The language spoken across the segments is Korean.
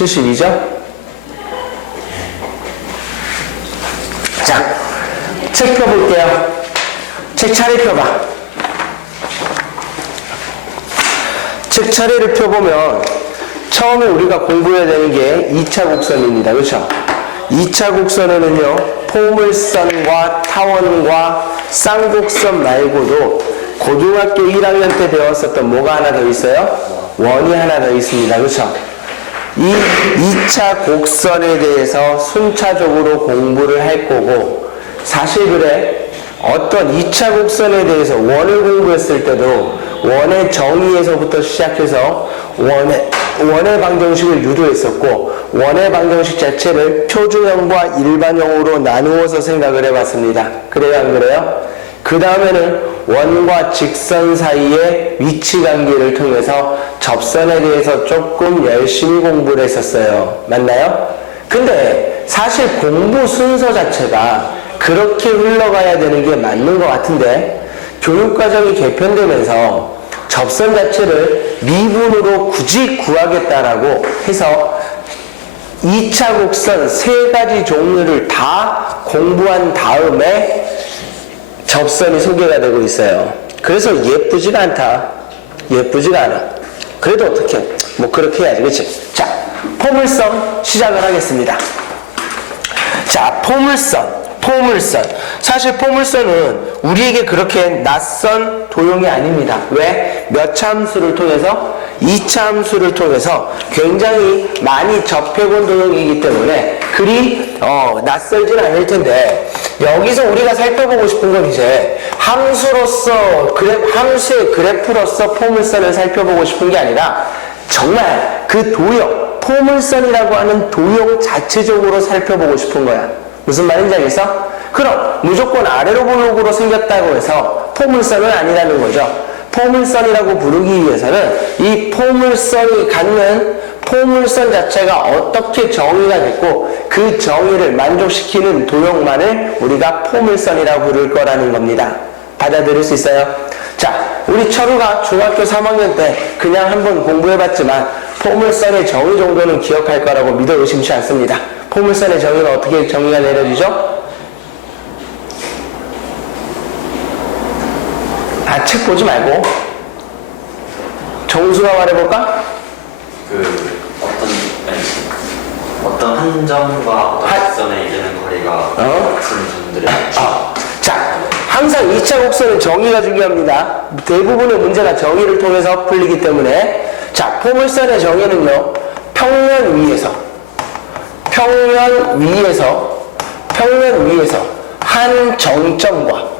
72죠? 자, 책 펴볼게요. 책 차례 펴봐. 책 차례를 펴보면 처음에 우리가 공부해야 되는 게 2차 곡선입니다. 그렇죠? 2차 곡선에는요, 포물선과 타원과 쌍곡선 말고도 고등학교 1학년 때 배웠었던 뭐가 하나 더 있어요? 원이 하나 더 있습니다. 그렇죠? 이 2차 곡선에 대해서 순차적으로 공부를 할 거고, 사실 그래, 어떤 2차 곡선에 대해서 원을 공부했을 때도 원의 정의에서부터 시작해서 원의 방정식을 유도했었고, 원의 방정식 자체를 표준형과 일반형으로 나누어서 생각을 해봤습니다. 그래요, 안 그래요? 그 다음에는 원과 직선 사이의 위치관계를 통해서 접선에 대해서 조금 열심히 공부를 했었어요. 맞나요? 근데 사실 공부 순서 자체가 그렇게 흘러가야 되는 게 맞는 것 같은데, 교육과정이 개편되면서 접선 자체를 미분으로 굳이 구하겠다라고 해서 2차 곡선 3가지 종류를 다 공부한 다음에 접선이 소개가 되고 있어요. 그래서 예쁘지가 않다. 예쁘지가 않아. 그래도 어떻게, 뭐 그렇게 해야지. 그치? 자, 포물선 시작을 하겠습니다. 자, 포물선. 사실 포물선은 우리에게 그렇게 낯선 도형이 아닙니다. 왜? 몇 차 함수를 통해서? 2차 함수를 통해서 굉장히 많이 접해본 도형이기 때문에 그리 낯설진 않을 텐데, 여기서 우리가 살펴보고 싶은 건 이제 함수의 그래프로서 포물선을 살펴보고 싶은 게 아니라 정말 그 도형, 포물선이라고 하는 도형 자체적으로 살펴보고 싶은 거야. 무슨 말인지 알겠어? 그럼 무조건 아래로 볼록으로 생겼다고 해서 포물선은 아니라는 거죠. 포물선이라고 부르기 위해서는 이 포물선이 갖는 포물선 자체가 어떻게 정의가 됐고 그 정의를 만족시키는 도형만을 우리가 포물선이라고 부를 거라는 겁니다. 받아들일 수 있어요? 자, 우리 철우가 중학교 3학년 때 그냥 한번 공부해봤지만 포물선의 정의 정도는 기억할 거라고 믿어 의심치 않습니다. 포물선의 정의는 어떻게 정의가 내려지죠? 책 보지 말고 정수가 말해볼까? 어떤 한 점과 어떤 곡선에 이르는 거리가 같은 점들의 자, 항상 2차 곡선은 정의가 중요합니다. 대부분의 문제가 정의를 통해서 풀리기 때문에, 자, 포물선의 정의는요, 평면 위에서 한 정점과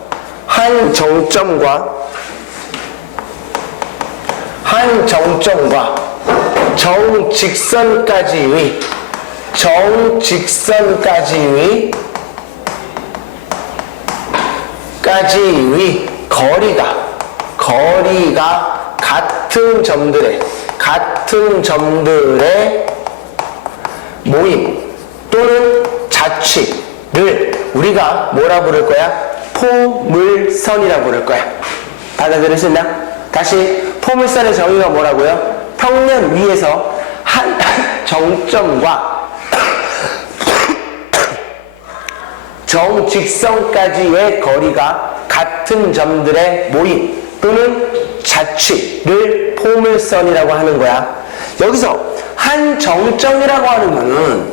정직선까지의 거리가 같은 점들의 모임 또는 자취를 우리가 뭐라 부를 거야? 포물선이라 부를 거야. 받아들일 수 있나? 다시, 포물선의 정의가 뭐라고요? 평면 위에서 한 정점과 정직선까지의 거리가 같은 점들의 모임 또는 자취를 포물선이라고 하는 거야. 여기서 한 정점이라고 하는 거는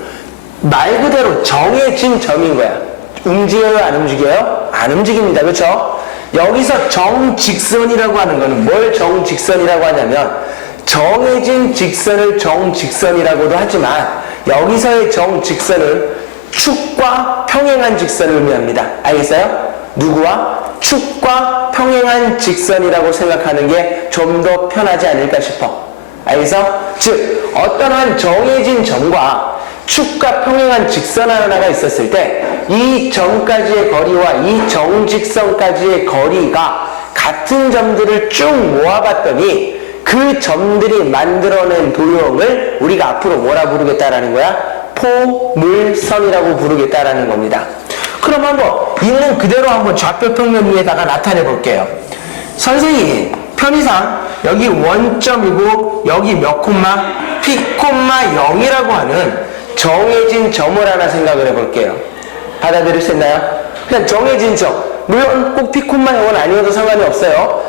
말 그대로 정해진 점인 거야. 움직여요? 안 움직여요? 안 움직입니다. 그렇죠? 여기서 정직선이라고 하는 거는 뭘 정직선이라고 하냐면 정해진 직선을 정직선이라고도 하지만 여기서의 정직선은 축과 평행한 직선을 의미합니다. 알겠어요? 누구와? 축과 평행한 직선이라고 생각하는 게 좀 더 편하지 않을까 싶어. 알겠어? 즉 어떤 한 정해진 점과 축과 평행한 직선 하나가 있었을 때 이 점까지의 거리와 이 정직선까지의 거리가 같은 점들을 쭉 모아봤더니 그 점들이 만들어낸 도형을 우리가 앞으로 뭐라 부르겠다라는 거야? 포물선이라고 부르겠다라는 겁니다. 그럼 한번 있는 그대로 한번 좌표 평면 위에다가 나타내 볼게요. 선생님, 편의상 여기 원점이고 여기 몇 콤마? P, 0이라고 하는 정해진 점을 하나 생각을 해볼게요. 받아들일 수 있나요? 그냥 정해진 점. 물론 꼭 P, 0은 아니어도 상관이 없어요.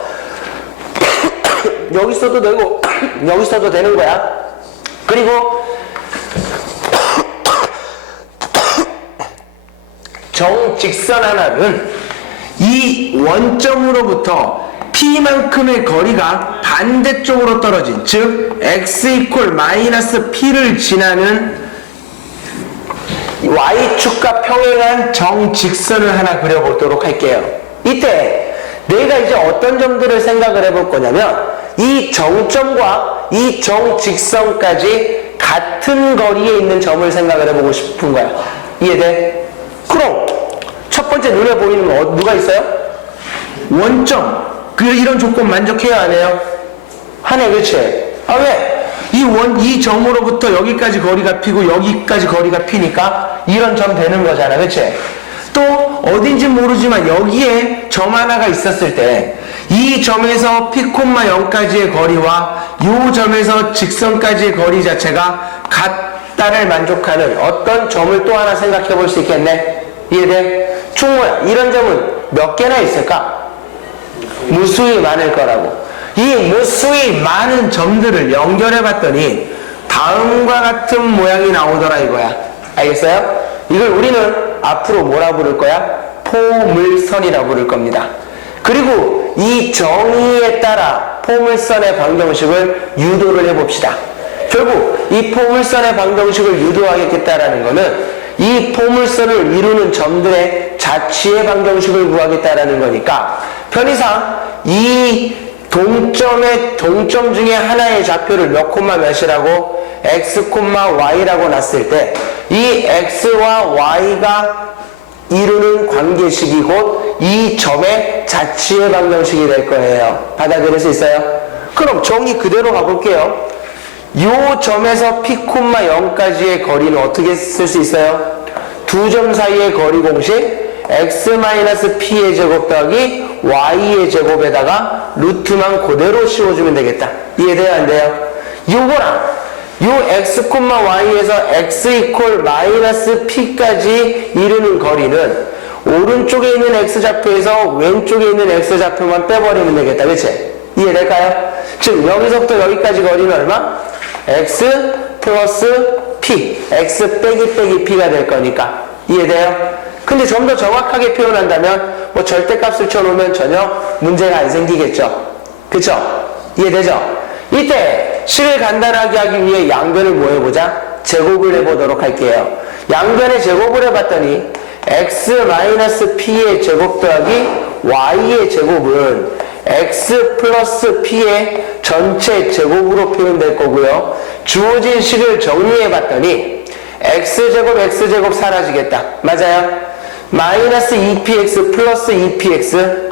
여기 써도 되고 여기 써도 되는 거야. 그리고 정직선 하나는 이 원점으로부터 P만큼의 거리가 반대쪽으로 떨어진, 즉 x 이퀄 마이너스 P를 지나는 y축과 평행한 정직선을 하나 그려보도록 할게요. 이때 내가 이제 어떤 점들을 생각을 해볼 거냐면 이 정점과 이 정직선까지 같은 거리에 있는 점을 생각을 해보고 싶은 거야. 이해돼? 그럼 첫 번째 눈에 보이는 거 누가 있어요? 원점. 이런 조건 만족해야 안 해요? 하네, 그치? 아, 왜? 이 점으로부터 여기까지 거리가 P고 여기까지 거리가 P니까 이런 점 되는 거잖아, 그치? 또 어딘지 모르지만 여기에 점 하나가 있었을 때 이 점에서 P, 0까지의 거리와 이 점에서 직선까지의 거리 자체가 같다를 만족하는 어떤 점을 또 하나 생각해 볼 수 있겠네? 이해돼? 충분해. 이런 점은 몇 개나 있을까? 무수히 많을 거라고. 이 무수히 많은 점들을 연결해 봤더니 다음과 같은 모양이 나오더라 이거야. 알겠어요? 이걸 우리는 앞으로 뭐라 부를 거야? 포물선이라고 부를 겁니다. 그리고 이 정의에 따라 포물선의 방정식을 유도를 해봅시다. 결국 이 포물선의 방정식을 유도하겠다라는 것은 이 포물선을 이루는 점들의 자치의 방정식을 구하겠다라는 거니까 편의상 이 동점 중에 하나의 좌표를 몇 콤마 몇이라고? x, y라고 놨을 때 이 x와 y가 이루는 관계식이 곧 이 점의 자치의 방정식이 될 거예요. 받아들일 수 있어요? 그럼 정의 그대로 가볼게요. 이 점에서 P, 0까지의 거리는 어떻게 쓸 수 있어요? 두 점 사이의 거리 공식 x-p의 제곱 더하기 y의 제곱에다가 루트만 그대로 씌워주면 되겠다. 이해돼요? 안 돼요? 요거랑 요 x, y에서 x 이퀄 마이너스 p까지 이르는 거리는 오른쪽에 있는 x좌표에서 왼쪽에 있는 x좌표만 빼버리면 되겠다. 그치? 이해될까요? 즉 여기서부터 여기까지 거리는 얼마? x 플러스 p, x 빼기 p가 될 거니까. 이해돼요? 근데 좀 더 정확하게 표현한다면 뭐 절대값을 쳐놓으면 전혀 문제가 안 생기겠죠. 그쵸? 이해되죠? 이때 식을 간단하게 하기 위해 양변을 뭐 해보자? 제곱을 해보도록 할게요. 양변의 제곱을 해봤더니 x-p의 제곱 더하기 y의 제곱은 x 플러스 p의 전체 제곱으로 표현될 거고요. 주어진 식을 정리해봤더니 x제곱 사라지겠다. 맞아요? 마이너스 2px 플러스 2px,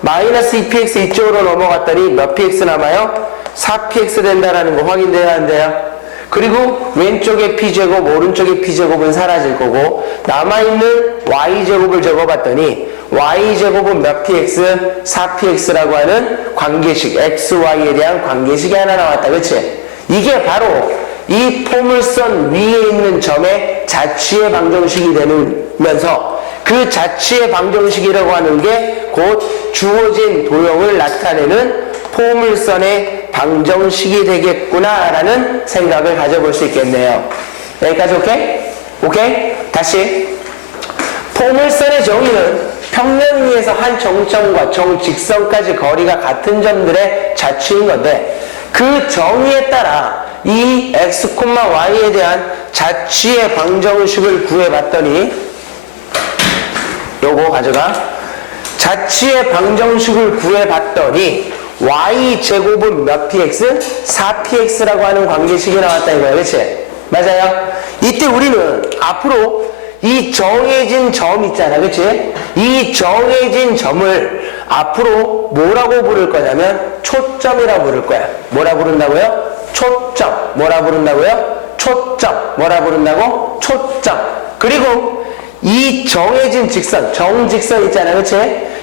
마이너스 2px 이쪽으로 넘어갔더니 몇 px 남아요? 4px 된다라는 거 확인돼야 한대요. 그리고 왼쪽에 p제곱, 오른쪽에 p제곱은 사라질 거고 남아있는 y제곱을 적어봤더니 y제곱은 몇 px? 4px라고 하는 관계식, xy에 대한 관계식이 하나 나왔다. 그치? 이게 바로 이 포물선 위에 있는 점의 자치의 방정식이 되면서 그 자치의 방정식이라고 하는 게 곧 주어진 도형을 나타내는 포물선의 방정식이 되겠구나라는 생각을 가져볼 수 있겠네요. 여기까지 오케이? 오케이? 다시. 포물선의 정의는 평면 위에서 한 정점과 정직선까지 거리가 같은 점들의 자치인 건데 그 정의에 따라 이 x, y에 대한 자치의 방정식을 구해봤더니 요거 가져가. 자치의 방정식을 구해봤더니 y제곱은 몇 px? 4px라고 하는 관계식이 나왔다 이거야. 그치? 맞아요? 이때 우리는 앞으로 이 정해진 점 있잖아. 그치? 이 정해진 점을 앞으로 뭐라고 부를 거냐면 초점이라고 부를 거야. 뭐라 부른다고요? 초점. 뭐라 부른다고요? 초점. 뭐라 부른다고? 초점. 그리고 이 정해진 직선, 정직선 있잖아. 그치?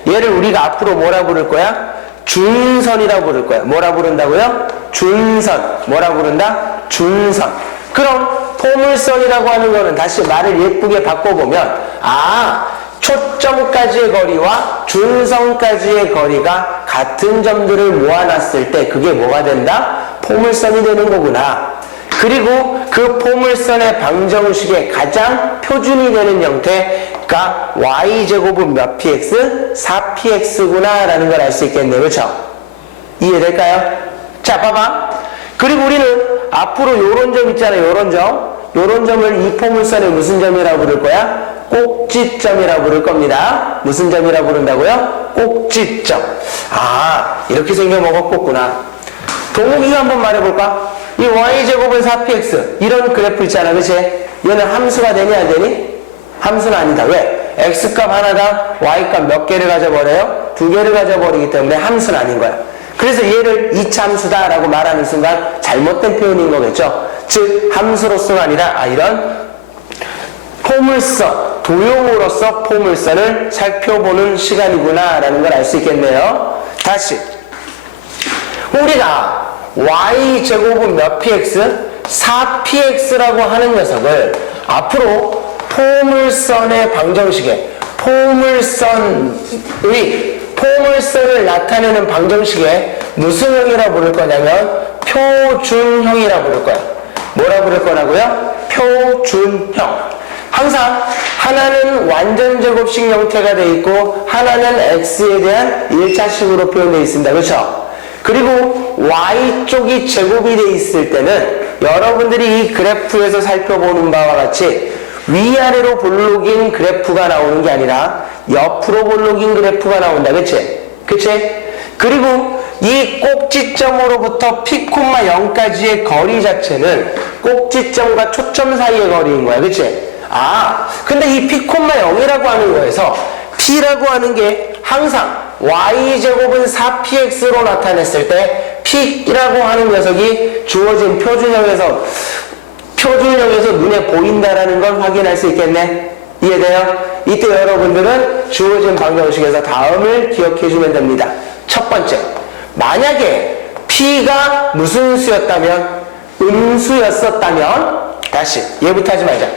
얘를 우리가 앞으로 뭐라 부를 거야? 준선이라고 부를 거야. 뭐라 부른다고요? 준선. 뭐라 부른다? 준선. 그럼 포물선이라고 하는 거는 다시 말을 예쁘게 바꿔보면 초점까지의 거리와 준선까지의 거리가 같은 점들을 모아놨을 때 그게 뭐가 된다? 포물선이 되는 거구나. 그리고 그 포물선의 방정식의 가장 표준이 되는 형태가 y제곱은 몇 px? 4px구나 라는 걸 알 수 있겠네요. 그렇죠? 이해될까요? 자, 봐봐. 그리고 우리는 앞으로 요런 점 있잖아요. 요런 점. 요런 점을 이 포물선의 무슨 점이라고 부를 거야? 꼭지점이라고 부를 겁니다. 무슨 점이라고 부른다고요? 꼭지점. 이렇게 생겨 먹었겠구나. 동욱이가 한번 말해볼까? 이 y제곱은 4px 이런 그래프 있잖아. 그치? 얘는 함수가 되냐 안 되니? 함수는 아니다. 왜? x값 하나당 y값 몇 개를 가져버려요? 2개를 가져버리기 때문에 함수는 아닌 거야. 그래서 얘를 2차 함수다 라고 말하는 순간 잘못된 표현인 거겠죠. 즉 함수로서가 아니라 이런 포물선, 도형으로서 포물선을 살펴보는 시간이구나 라는 걸 알 수 있겠네요. 다시 우리가 y제곱은 몇 px? 4px라고 하는 녀석을 앞으로 포물선의 방정식에 포물선을 나타내는 방정식에 무슨 형이라고 부를 거냐면 표준형이라고 부를 거야. 뭐라 부를 거라고요? 표준형. 항상 하나는 완전 제곱식 형태가 돼 있고 하나는 x에 대한 1차식으로 표현되어 있습니다. 그렇죠? 그리고 y쪽이 제곱이 돼 있을 때는 여러분들이 이 그래프에서 살펴보는 바와 같이 위아래로 볼록인 그래프가 나오는 게 아니라 옆으로 볼록인 그래프가 나온다. 그치? 그치? 그리고 이 꼭지점으로부터 p, 0까지의 거리 자체는 꼭지점과 초점 사이의 거리인 거야. 그치? 근데 이 p, 0이라고 하는 거에서 p라고 하는 게 항상 y제곱은 4px로 나타냈을 때 p라고 하는 녀석이 주어진 표준형에서 눈에 보인다라는 걸 확인할 수 있겠네. 이해돼요? 이때 여러분들은 주어진 방정식에서 다음을 기억해 주면 됩니다. 첫 번째, 만약에 p가 무슨 수였다면? 음수였었다면 다시 얘부터 하지 말자.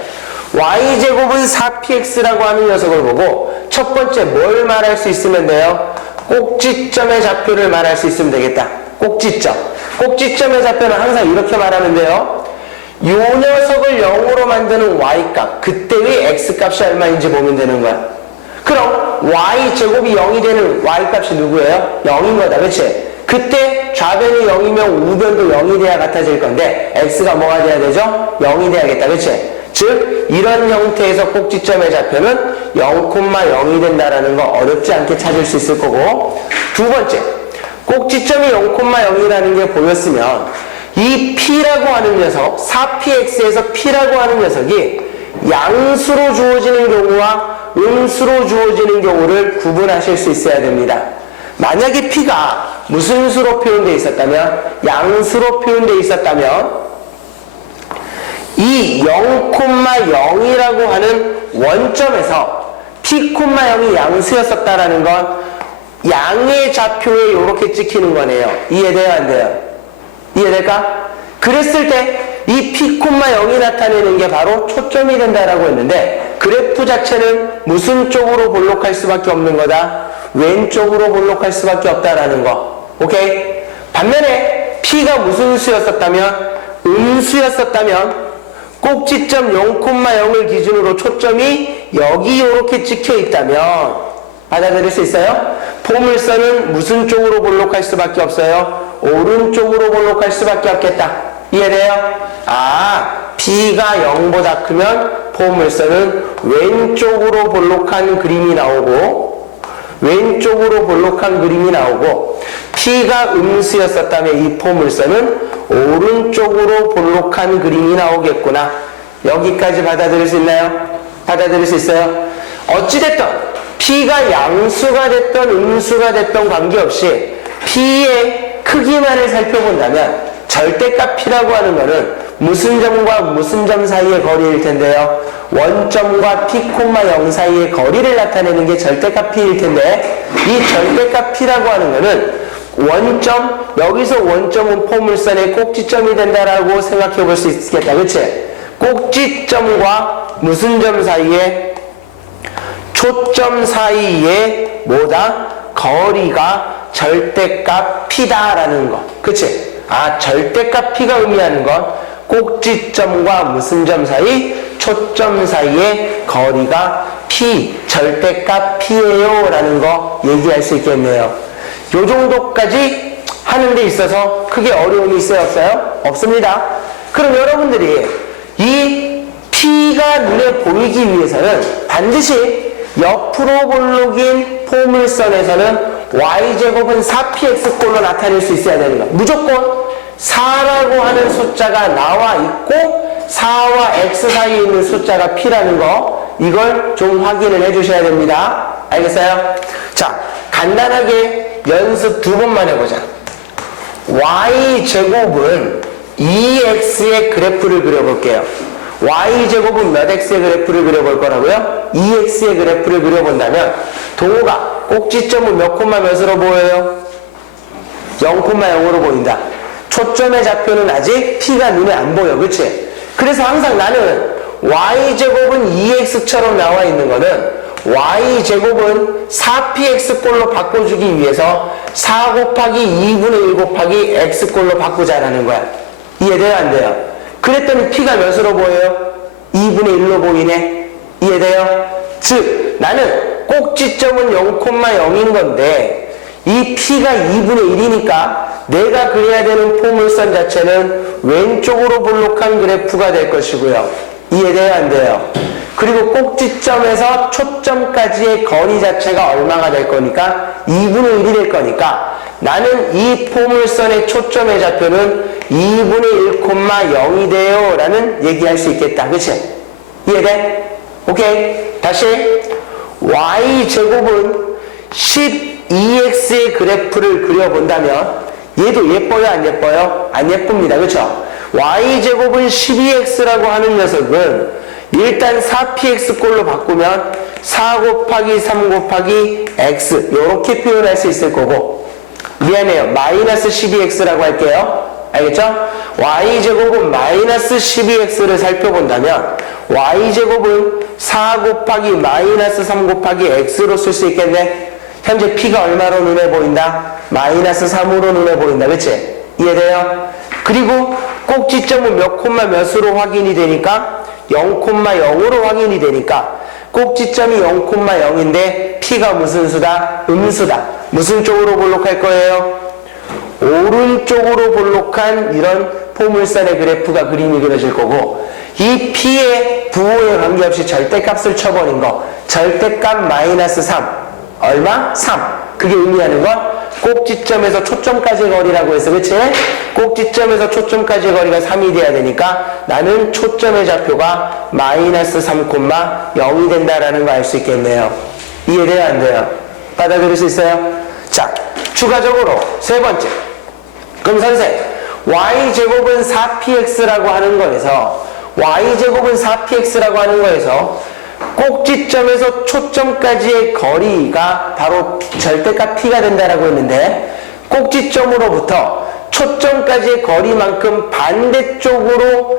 y제곱은 4px라고 하는 녀석을 보고 첫 번째 뭘 말할 수 있으면 돼요? 꼭지점의 좌표를 말할 수 있으면 되겠다. 꼭지점의 좌표는 항상 이렇게 말하면 돼요. 이 녀석을 0으로 만드는 y값, 그때의 x값이 얼마인지 보면 되는 거야. 그럼 y제곱이 0이 되는 y값이 누구예요? 0인 거다. 그치? 그때 좌변이 0이면 우변도 0이 돼야 같아질 건데 x가 뭐가 돼야 되죠? 0이 돼야겠다. 그치? 즉 이런 형태에서 꼭지점의 좌표는 0,0이 된다라는 거 어렵지 않게 찾을 수 있을 거고, 두 번째, 꼭지점이 0,0이라는 게 보였으면 이 p라고 하는 녀석, 4px에서 p라고 하는 녀석이 양수로 주어지는 경우와 음수로 주어지는 경우를 구분하실 수 있어야 됩니다. 만약에 p가 무슨 수로 표현되어 있었다면, 양수로 표현되어 있었다면 이 0,0이라고 하는 원점에서 p, 0이 양수였었다라는 건 양의 좌표에 이렇게 찍히는 거네요. 이해돼요? 안 돼요? 이해될까? 그랬을 때 이 p, 0이 나타내는 게 바로 초점이 된다라고 했는데 그래프 자체는 무슨 쪽으로 볼록할 수밖에 없는 거다? 왼쪽으로 볼록할 수밖에 없다라는 거. 오케이? 반면에 p가 무슨 수였었다면? 음수였었다면 꼭지점 0,0을 기준으로 초점이 여기 이렇게 찍혀 있다면 받아들일 수 있어요? 포물선은 무슨 쪽으로 볼록할 수밖에 없어요? 오른쪽으로 볼록할 수밖에 없겠다. 이해돼요? B가 0보다 크면 포물선은 왼쪽으로 볼록한 그림이 나오고 P가 음수였었다면 이 포물선은 오른쪽으로 볼록한 그림이 나오겠구나. 여기까지 받아들일 수 있나요? 받아들일 수 있어요? 어찌됐든 P가 양수가 됐던 음수가 됐던 관계없이 P의 크기만을 살펴본다면 절대값 P라고 하는 것은 무슨 점과 무슨 점 사이의 거리일 텐데요. 원점과 P, 0 사이의 거리를 나타내는 게 절대값 P일 텐데 이 절대값 P라고 하는 것은 원점, 여기서 원점은 포물선의 꼭지점이 된다라고 생각해 볼 수 있겠다. 그치? 꼭지점과 무슨 점 사이에? 초점 사이에 뭐다? 거리가 절대값 P다라는 거. 그치? 아, 절대값 P가 의미하는 건 꼭지점과 무슨 점 사이? 초점 사이에 거리가 P, 절대값 P예요 라는 거 얘기할 수 있겠네요. 요 정도까지 하는 데 있어서 크게 어려움이 있어요? 없어요? 없습니다. 그럼 여러분들이 이 P가 눈에 보이기 위해서는 반드시 옆으로 볼록인 포물선에서는 y제곱은 4px꼴로 나타낼 수 있어야 되는 거야. 무조건 4라고 하는 숫자가 나와 있고 4와 x 사이에 있는 숫자가 p라는 거, 이걸 좀 확인을 해 주셔야 됩니다. 알겠어요? 자, 간단하게 연습 2번만 해보자. y제곱은 2x의 그래프를 그려볼게요. y제곱은 몇 x의 그래프를 그려볼 거라고요? 2x의 그래프를 그려본다면 동호가 꼭지점은 몇 콤마 몇으로 보여요? 0,0으로 보인다. 초점의 좌표는 아직 p가 눈에 안 보여. 그치? 그래서 항상 나는 y제곱은 2x처럼 나와 있는 거는 y제곱은 4px꼴로 바꿔주기 위해서 4 곱하기 2분의 1 곱하기 x꼴로 바꾸자라는 거야. 이해돼요? 안 돼요? 그랬더니 p가 몇으로 보여요? 2분의 1로 보이네. 이해돼요? 즉 나는 꼭지점은 0,0인 건데 이 p가 2분의 1이니까 내가 그려야 되는 포물선 자체는 왼쪽으로 볼록한 그래프가 될 것이고요. 이해돼요? 안 돼요? 그리고 꼭지점에서 초점까지의 거리 자체가 얼마가 될 거니까 2분의 1이 될 거니까 나는 이 포물선의 초점의 좌표는 2분의 1,0이 돼요 라는 얘기할 수 있겠다. 그치? 이해돼? 오케이. 다시 y제곱은 12x의 그래프를 그려본다면 얘도 예뻐요? 안 예뻐요? 안 예쁩니다. 그쵸? y제곱은 12x라고 하는 녀석은 일단 4px꼴로 바꾸면 4 곱하기 3 곱하기 x 이렇게 표현할 수 있을 거고, 미안해요, 마이너스 12x라고 할게요. 알겠죠? y제곱은 마이너스 12x를 살펴본다면 y제곱은 4 곱하기 마이너스 3 곱하기 x로 쓸 수 있겠네. 현재 p가 얼마로 눈에 보인다? 마이너스 3으로 눈에 보인다. 그치? 이해돼요? 그리고 꼭지점은 몇 콤마 몇으로 확인이 되니까 0,0으로 확인이 되니까 꼭지점이 0,0인데 p가 무슨 수다? 음수다. 무슨 쪽으로 볼록할 거예요? 오른쪽으로 볼록한 이런 포물선의 그래프가 그림이 그려질 거고, 이 p의 부호에 관계없이 절대값을 쳐버린 거, 절대값 마이너스 3 얼마? 3. 그게 의미하는 건 꼭지점에서 초점까지의 거리라고 해서, 그치? 꼭지점에서 초점까지의 거리가 3이 돼야 되니까 나는 초점의 좌표가 마이너스 3,0이 된다라는 거 알 수 있겠네요. 이해돼요? 안 돼요? 받아들일 수 있어요? 자, 추가적으로 세 번째. 그럼 선생, y제곱은 4px라고 하는 거에서 y제곱은 4px라고 하는 거에서 꼭지점에서 초점까지의 거리가 바로 절대값 p가 된다라고 했는데, 꼭지점으로부터 초점까지의 거리만큼 반대쪽으로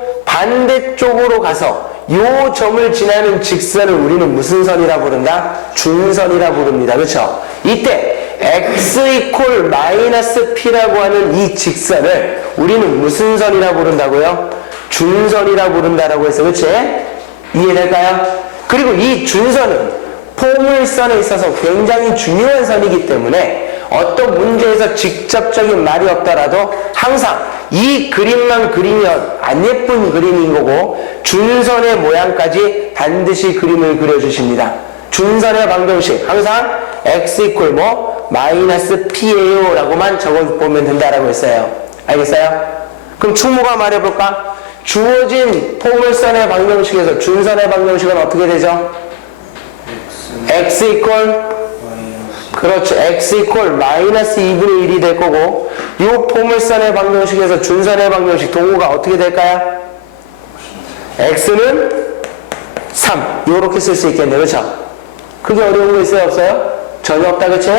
가서 요 점을 지나는 직선을 우리는 무슨 선이라 부른다? 준선이라 부릅니다. 그렇죠? 이때 x 이퀄 마이너스 p라고 하는 이 직선을 우리는 무슨 선이라 부른다고요? 준선이라 부른다라고 해서, 그치? 이해될까요? 그리고 이 준선은 포물선에 있어서 굉장히 중요한 선이기 때문에 어떤 문제에서 직접적인 말이 없더라도 항상 이 그림만 그리면 안 예쁜 그림인 거고, 준선의 모양까지 반드시 그림을 그려주십니다. 준선의 방정식 항상 x 이퀄 마이너스 p예요 라고만 적어보면 된다라고 했어요. 알겠어요? 그럼 충무가 말해볼까? 주어진 포물선의 방정식에서 준선의 방정식은 어떻게 되죠? x 이퀄 그렇죠. x 이퀄 마이너스 2분의 1이 될 거고, 이 포물선의 방정식에서 준선의 방정식 동호가 어떻게 될까요? x는 3 요렇게 쓸 수 있겠네요. 그렇죠? 그게 어려운 거 있어요? 없어요? 전혀 없다. 그치?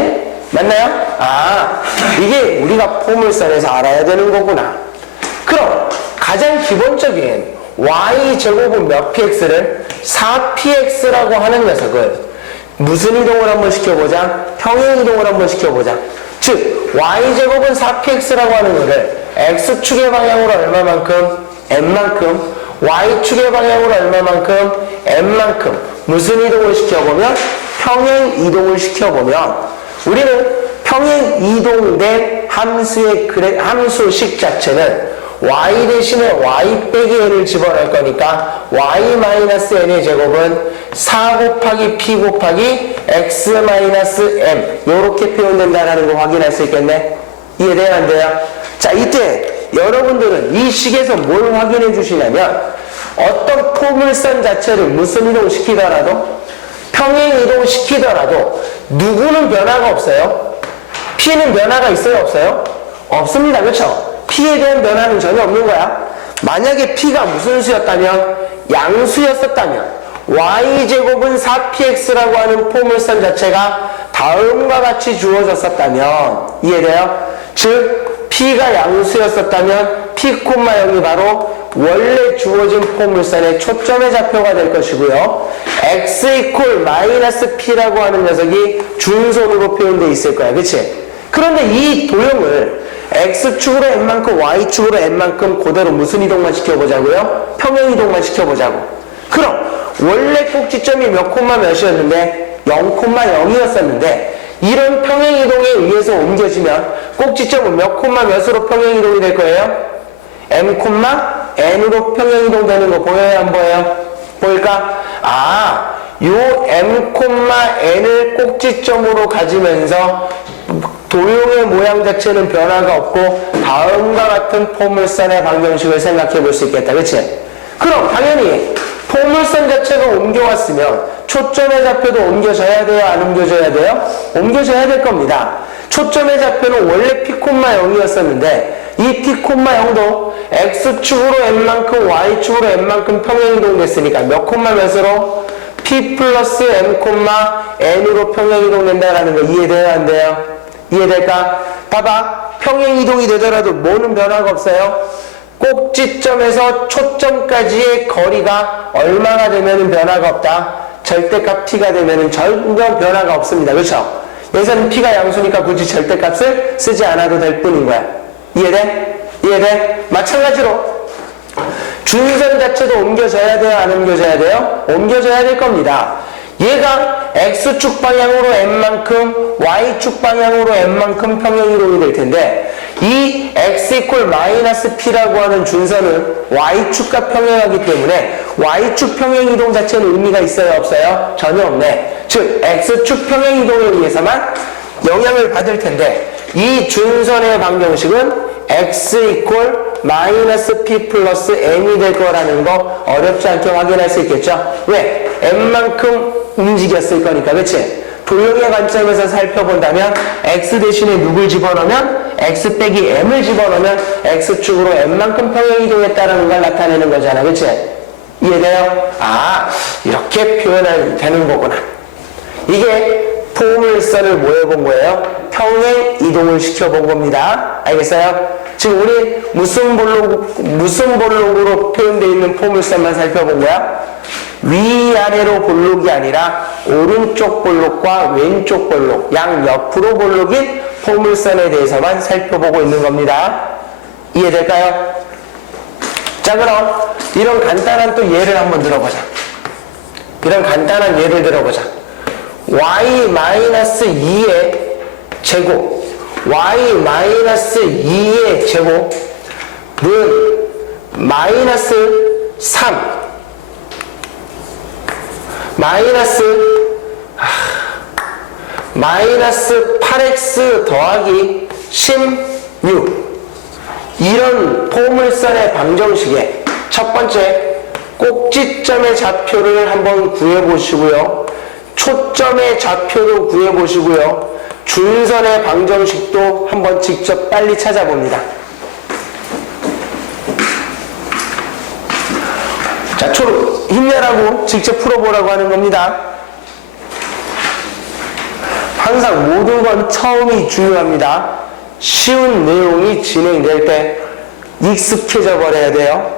맞나요? 아, 이게 우리가 포물선에서 알아야 되는 거구나. 그럼 가장 기본적인 y제곱은 몇 px를 4px라고 하는 녀석을 무슨 이동을 한번 시켜보자? 평행 이동을 한번 시켜보자. 즉 y제곱은 4px라고 하는 거를 x축의 방향으로 얼마만큼? n만큼, y축의 방향으로 얼마만큼? n만큼 무슨 이동을 시켜보면? 평행 이동을 시켜보면 우리는 평행 이동된 함수식 자체는 y 대신에 y 빼기 n을 집어넣을 거니까 y-n의 제곱은 4 곱하기 p 곱하기 x-m 이렇게 표현된다는 거 확인할 수 있겠네. 이해돼요? 안 돼요? 자, 이때 여러분들은 이 식에서 뭘 확인해 주시냐면 어떤 포물선 자체를 무슨 이동시키더라도 평행 이동시키더라도 누구는 변화가 없어요? p는 변화가 있어요? 없어요? 없습니다. 그렇죠? p에 대한 변화는 전혀 없는 거야. 만약에 p가 무슨 수였다면 양수였었다면 y제곱은 4px라고 하는 포물선 자체가 다음과 같이 주어졌었다면 이해돼요? 즉 p가 양수였었다면 p, 0이 바로 원래 주어진 포물선의 초점의 좌표가 될 것이고요. x = -p라고 하는 녀석이 준선으로 표현되어 있을 거야. 그치? 그런데 이 도형을 x축으로 n만큼 y축으로 n만큼 그대로 무슨 이동만 시켜보자고요? 평행 이동만 시켜보자고. 그럼 원래 꼭지점이 몇 콤마 몇이었는데 0,0이었었는데 이런 평행 이동에 의해서 옮겨지면 꼭지점은 몇 콤마 몇으로 평행 이동이 될 거예요? m,n으로 평행 이동되는 거 보여요? 안 보여요? 보일까? 아, 요 m,n을 꼭지점으로 가지면서 도형의 모양 자체는 변화가 없고 다음과 같은 포물선의 방정식을 생각해 볼 수 있겠다. 그치? 그럼 당연히 포물선 자체가 옮겨왔으면 초점의 좌표도 옮겨져야 돼요? 안 옮겨져야 돼요? 옮겨져야 될 겁니다. 초점의 좌표는 원래 p, 0이었었는데 이 p, 0도 x축으로 n만큼 y축으로 n만큼 평행 이동됐으니까 몇 콤마 몇으로? p 플러스 m, n으로 평행 이동된다는 거 이해돼요? 안 돼요? 이해될까? 봐봐. 평행 이동이 되더라도 뭐는 변화가 없어요? 꼭지점에서 초점까지의 거리가 얼마나 되면 변화가 없다? 절대값 t가 되면 전혀 변화가 없습니다. 그렇죠? 여기서는 p가 양수니까 굳이 절대값을 쓰지 않아도 될 뿐인 거야. 이해돼? 이해돼? 마찬가지로 준선 자체도 옮겨져야 돼요? 안 옮겨져야 돼요? 옮겨져야 될 겁니다. 얘가 x축 방향으로 n만큼 y축 방향으로 n만큼 평행 이동이 될 텐데 이 x = -p라고 하는 준선은 y축과 평행하기 때문에 y축 평행 이동 자체는 의미가 있어요? 없어요? 전혀 없네. 즉 x축 평행 이동에 의해서만 영향을 받을 텐데 이 준선의 방정식은 x = -p 플러스 n이 될 거라는 거 어렵지 않게 확인할 수 있겠죠? 왜? n만큼 움직였을 거니까. 그치? 도형의 관점에서 살펴본다면 x 대신에 누굴 집어넣으면 x 빼기 m을 집어넣으면 x축으로 n만큼 평행 이동했다는 걸 나타내는 거잖아. 그치? 이해돼요? 아, 이렇게 표현하면 되는 거구나. 이게 포물선을 뭐 해본 거예요? 평행 이동을 시켜본 겁니다. 알겠어요? 지금 우리 무슨 볼록으로 표현되어 있는 포물선만 살펴본 거야? 위아래로 볼록이 아니라 오른쪽 볼록과 왼쪽 볼록, 양옆으로 볼록인 포물선에 대해서만 살펴보고 있는 겁니다. 이해될까요? 자, 그럼 이런 간단한 또 예를 한번 들어보자. 이런 간단한 예를 들어보자. y-2의 제곱, y-2의 제곱은 -3 -8x 더하기 16 이런 포물선의 방정식에 첫 번째 꼭지점의 좌표를 한번 구해보시고요. 초점의 좌표도 구해보시고요. 준선의 방정식도 한번 직접 빨리 찾아봅니다. 자, 힘내라고 직접 풀어보라고 하는 겁니다. 항상 모든 건 처음이 중요합니다. 쉬운 내용이 진행될 때 익숙해져 버려야 돼요.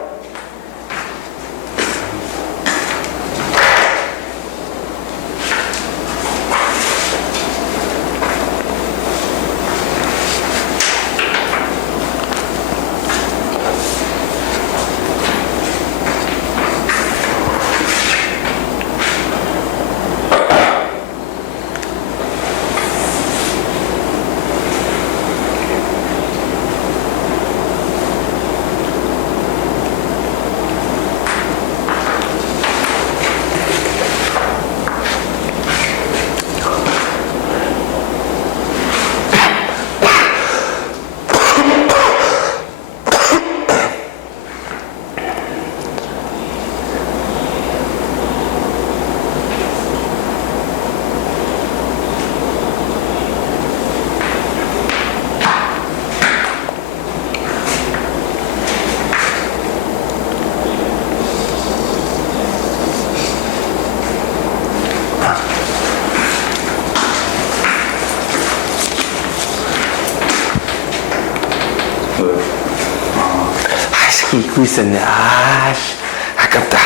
잊고 있었네. 아씨, 아깝다.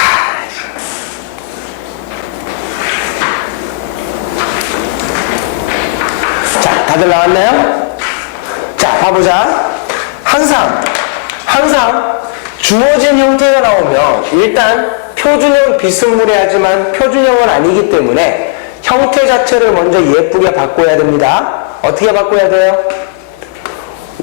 자, 다들 나왔나요? 자, 봐보자. 항상 주어진 형태가 나오면 일단 표준형 비스무리하지만 표준형은 아니기 때문에 형태 자체를 먼저 예쁘게 바꿔야 됩니다. 어떻게 바꿔야 돼요?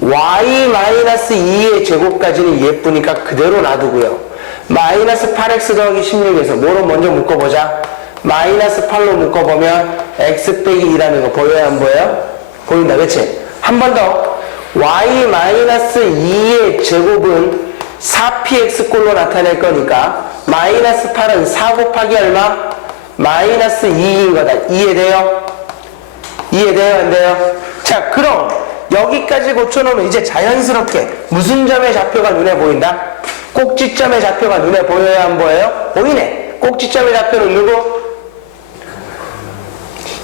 y-2의 제곱까지는 예쁘니까 그대로 놔두고요. 마이너스 8x 더하기 16에서 뭐로 먼저 묶어보자. 마이너스 8로 묶어보면 x 빼기 2라는 거 보여요? 안 보여요? 보인다, 그치? 한 번 더. y-2의 제곱은 4px꼴로 나타낼 거니까 마이너스 8은 4 곱하기 얼마? 마이너스 2인 거다. 이해돼요? 이해돼요? 안 돼요? 자, 그럼 여기까지 고쳐놓으면 이제 자연스럽게 무슨 점의 좌표가 눈에 보인다? 꼭지점의 좌표가 눈에 보여요? 안 보여요? 보이네. 꼭지점의 좌표는 누구?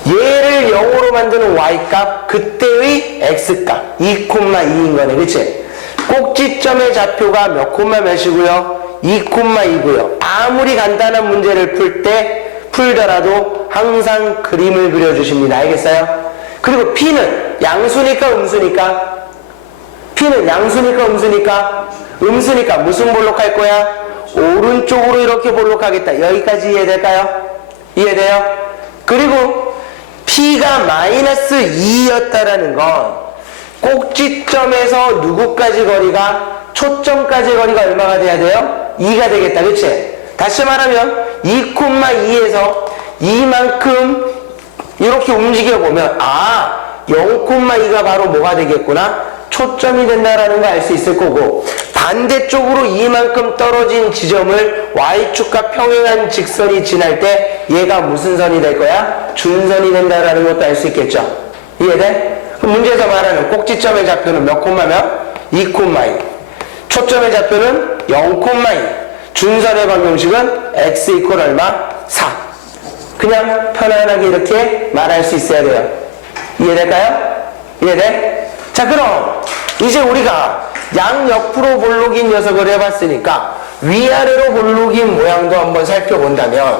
얘를 0으로 만드는 y값, 그때의 x값 2,2인 거네. 그치? 꼭지점의 좌표가 몇 콤마 몇이고요? 2,2고요. 아무리 간단한 문제를 풀 때 풀더라도 항상 그림을 그려주십니다. 알겠어요? 그리고 P는 양수니까 음수니까? P는 양수니까 음수니까? 음수니까 무슨 볼록할 거야? 오른쪽으로 이렇게 볼록하겠다. 여기까지 이해될까요? 이해돼요? 그리고 P가 마이너스 2였다라는 건 꼭지점에서 누구까지 거리가? 초점까지 거리가 얼마가 돼야 돼요? 2가 되겠다. 그치? 다시 말하면 2,2에서 이만큼 이렇게 움직여보면 0,2가 바로 뭐가 되겠구나? 초점이 된다라는 거 알 수 있을 거고, 반대쪽으로 이만큼 떨어진 지점을 y축과 평행한 직선이 지날 때 얘가 무슨 선이 될 거야? 준선이 된다라는 것도 알 수 있겠죠? 이해돼? 그럼 문제에서 말하는 꼭지점의 좌표는 몇 콤마면? 2,2. 초점의 좌표는 0,2. 준선의 방정식은 x 이퀄 얼마? 4. 그냥 편안하게 이렇게 말할 수 있어야 돼요. 이해될까요? 이해돼? 자, 그럼 이제 우리가 양옆으로 볼록인 녀석을 해봤으니까 위아래로 볼록인 모양도 한번 살펴본다면,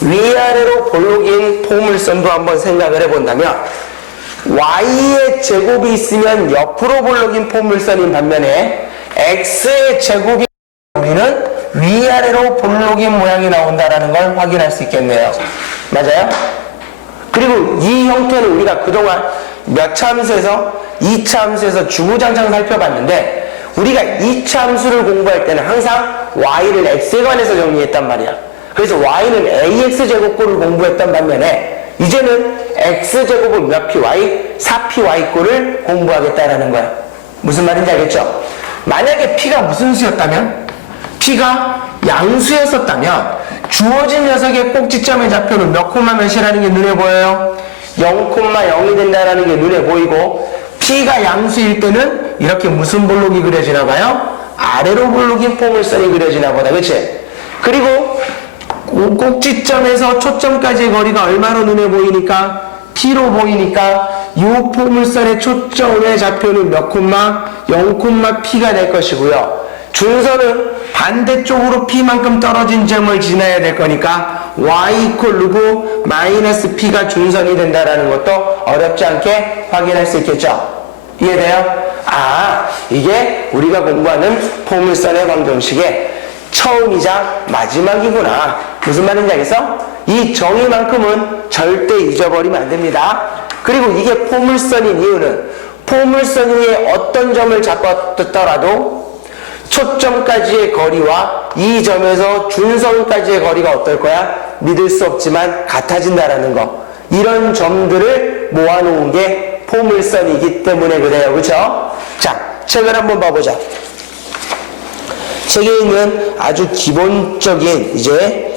위아래로 볼록인 포물선도 한번 생각을 해본다면, y의 제곱이 있으면 옆으로 볼록인 포물선인 반면에 x의 제곱이 우리는 위아래로 볼록인 모양이 나온다라는 걸 확인할 수 있겠네요. 맞아요? 그리고 이 형태는 우리가 그동안 몇 차 함수에서 2차 함수에서 주구장창 살펴봤는데, 우리가 2차 함수를 공부할 때는 항상 y를 x에 관해서 정리했단 말이야. 그래서 y는 ax제곱꼴을 공부했던 반면에 이제는 x제곱은 몇 py? 4py꼴을 공부하겠다라는 거야. 무슨 말인지 알겠죠? 만약에 p가 무슨 수였다면? P가 양수였었다면 주어진 녀석의 꼭지점의 좌표는 몇 콤마 몇이라는 게 눈에 보여요? 0,0이 된다라는 게 눈에 보이고, P가 양수일 때는 이렇게 무슨 볼록이 그려지나 봐요? 아래로 볼록인 포물선이 그려지나 보다. 그치? 그리고 꼭지점에서 초점까지의 거리가 얼마로 눈에 보이니까? P로 보이니까 이 포물선의 초점의 좌표는 몇 콤마? 0,P가 될 것이고요. 준선은 반대쪽으로 P만큼 떨어진 점을 지나야 될 거니까 y 이퀄 누구? 마이너스 P가 준선이 된다라는 것도 어렵지 않게 확인할 수 있겠죠. 이해돼요? 아, 이게 우리가 공부하는 포물선의 방정식의 처음이자 마지막이구나. 무슨 말인지 알겠어? 이 정의만큼은 절대 잊어버리면 안 됩니다. 그리고 이게 포물선인 이유는 포물선 위에 어떤 점을 잡았더라도 초점까지의 거리와 이 점에서 준선까지의 거리가 어떨 거야? 믿을 수 없지만 같아진다라는 거. 이런 점들을 모아놓은 게 포물선이기 때문에 그래요. 그쵸? 자, 책을 한번 봐보자. 책에 있는 아주 기본적인 이제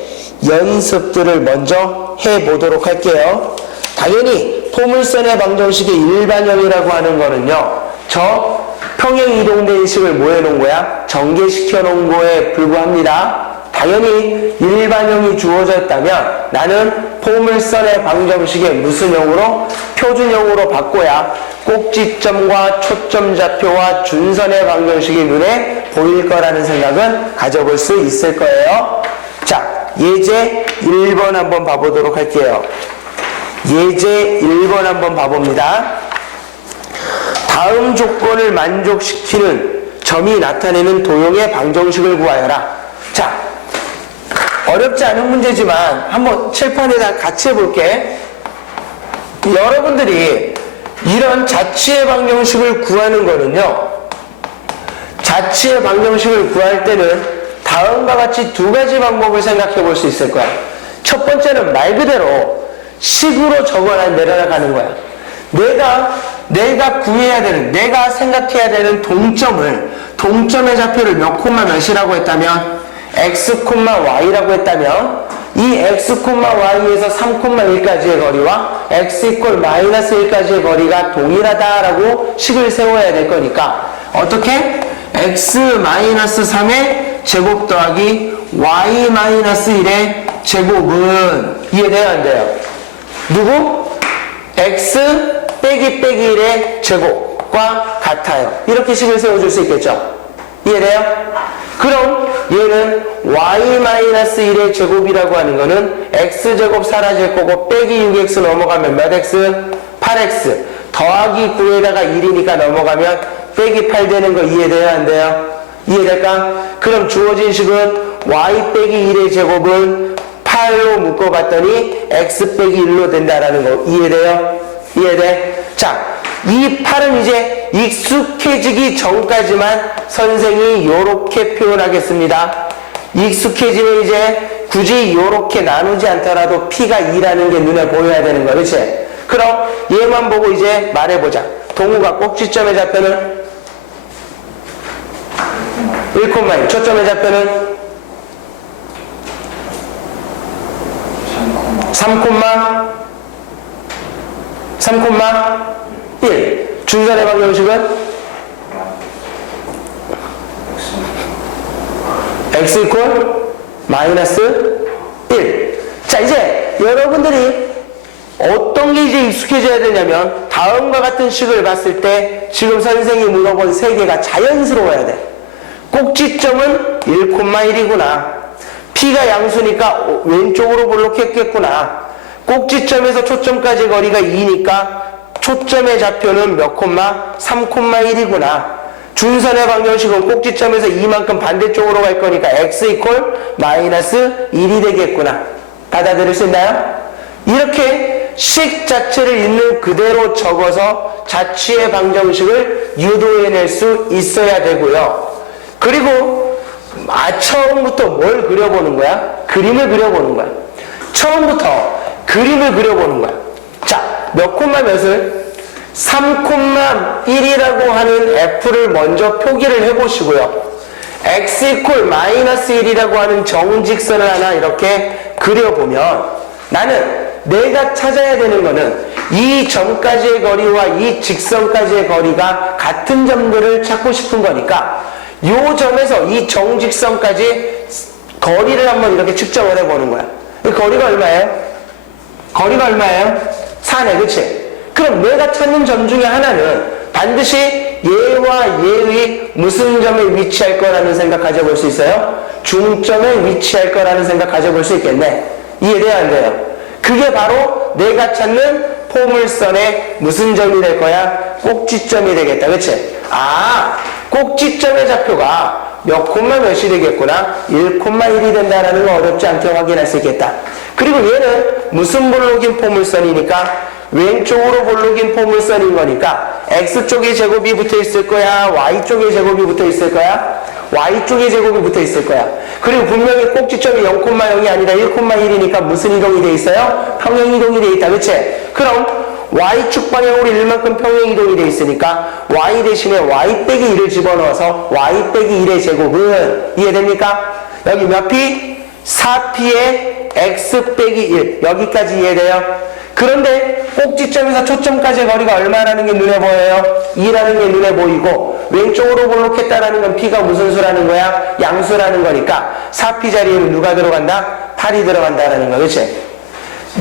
연습들을 먼저 해보도록 할게요. 당연히 포물선의 방정식의 일반형이라고 하는 거는요, 저 평행 이동된 식을 뭐 해놓은 거야? 전개시켜 놓은 거에 불과합니다. 당연히 일반형이 주어져 있다면 나는 포물선의 방정식의 무슨 형으로? 표준형으로 바꿔야 꼭지점과 초점 좌표와 준선의 방정식이 눈에 보일 거라는 생각은 가져볼 수 있을 거예요. 자, 예제 1번 한번 봐보도록 할게요. 예제 1번 한번 봐봅니다. 다음 조건을 만족시키는 점이 나타내는 도형의 방정식을 구하여라. 자, 어렵지 않은 문제지만 한번 칠판에다 같이 해볼게. 여러분들이 이런 자취의 방정식을 구하는 거는요, 자취의 방정식을 구할 때는 다음과 같이 두 가지 방법을 생각해 볼 수 있을 거야. 첫 번째는 말 그대로 식으로 적어놔 내려가는 거야. 내가 구해야 되는, 내가 생각해야 되는 동점의 좌표를 몇 콤마 몇이라고 했다면 x, y라고 했다면 이 x, y에서 3,1까지의 거리와 x 이퀄 마이너스 1까지의 거리가 동일하다라고 식을 세워야 될 거니까 어떻게? x 마이너스 3의 제곱 더하기 y 마이너스 1의 제곱은 이해돼요 안 돼요? 누구? x 빼기 1의 제곱과 같아요. 이렇게 식을 세워줄 수 있겠죠? 이해돼요? 그럼 얘는 y-1의 제곱이라고 하는 거는 x제곱 사라질 거고 빼기 6x 넘어가면 몇 x? 8x 더하기 9에다가 1이니까 넘어가면 빼기 8 되는 거 이해돼요? 안 돼요? 이해될까? 그럼 주어진 식은 y 빼기 1의 제곱은 8로 묶어봤더니 x 빼기 1로 된다라는 거 이해돼요? 이해돼? 자, 이 8은 이제 익숙해지기 전까지만 선생이 요렇게 표현하겠습니다. 익숙해지면 이제 굳이 요렇게 나누지 않더라도 P가 2라는 게 눈에 보여야 되는 거야. 그치? 그럼 얘만 보고 이제 말해보자. 동우가 꼭지점의 좌표는 1,1, 초점의 좌표는 3,1. 준선의 방정식은 x 이퀄 마이너스 1. 자, 이제 여러분들이 어떤 게 이제 익숙해져야 되냐면 다음과 같은 식을 봤을 때 지금 선생님이 물어본 세 개가 자연스러워야 돼. 꼭지점은 1,1이구나. P가 양수니까 왼쪽으로 볼록했겠구나. 꼭지점에서 초점까지 거리가 2니까 초점의 좌표는 몇 콤마? 3,1이구나. 준선의 방정식은 꼭지점에서 이만큼 반대쪽으로 갈 거니까 x 이퀄 마이너스 1이 되겠구나. 받아들일 수 있나요? 이렇게 식 자체를 있는 그대로 적어서 자취의 방정식을 유도해낼 수 있어야 되고요. 그리고 처음부터 뭘 그려보는 거야? 그림을 그려보는 거야. 처음부터 그림을 그려보는 거야. 자, 몇 콤마 몇을? 3,1이라고 하는 f를 먼저 표기를 해보시고요. x 이퀄 마이너스 1이라고 하는 정직선을 하나 이렇게 그려보면 나는 내가 찾아야 되는 거는 이 점까지의 거리와 이 직선까지의 거리가 같은 점들을 찾고 싶은 거니까 이 점에서 이 정직선까지 거리를 한번 이렇게 측정을 해보는 거야. 이 거리가 얼마예요? 거리가 얼마예요? 4네, 그치? 그럼 내가 찾는 점 중에 하나는 반드시 얘와 얘의 무슨 점에 위치할 거라는 생각 가져볼 수 있어요? 중점에 위치할 거라는 생각 가져볼 수 있겠네. 이해돼야 안 돼요? 그게 바로 내가 찾는 포물선의 무슨 점이 될 거야? 꼭지점이 되겠다. 그치? 아, 꼭지점의 좌표가 몇 콤마 몇이 되겠구나. 1,1이 된다는 거 어렵지 않게 확인할 수 있겠다. 그리고 얘는 무슨 볼록인 포물선이니까 왼쪽으로 볼록인 포물선인 거니까 X쪽에 제곱이 붙어 있을 거야? Y쪽에 제곱이 붙어 있을 거야? Y쪽에 제곱이 붙어 있을 거야. 그리고 분명히 꼭지점이 0,0이 아니라 1,1이니까 무슨 이동이 돼 있어요? 평행 이동이 돼 있다. 그치? 그럼 Y축 방향으로 1만큼 평행 이동이 돼 있으니까 Y 대신에 Y 빼기 1을 집어넣어서 Y 빼기 1의 제곱은 이해됩니까? 여기 몇 피? 4피에 X 빼기 1 여기까지 이해돼요? 그런데 꼭지점에서 초점까지의 거리가 얼마라는 게 눈에 보여요? 2라는 게 눈에 보이고 왼쪽으로 볼록했다라는 건 P가 무슨 수라는 거야? 양수라는 거니까 4P 자리에는 누가 들어간다? 8이 들어간다라는 거. 그치?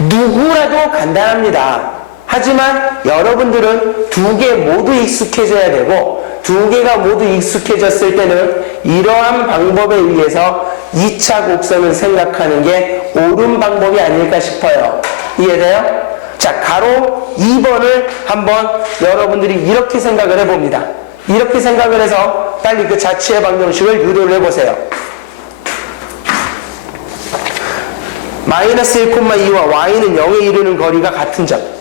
누구라도 간단합니다. 하지만 여러분들은 두 개 모두 익숙해져야 되고 두 개가 모두 익숙해졌을 때는 이러한 방법에 의해서 2차 곡선을 생각하는 게 옳은 방법이 아닐까 싶어요. 이해돼요? 자, 가로 2번을 한번 여러분들이 이렇게 생각을 해봅니다. 이렇게 생각을 해서 빨리 그 자취의 방정식을 유도를 해보세요. 마이너스 1,2와 y는 0에 이르는 거리가 같은 점.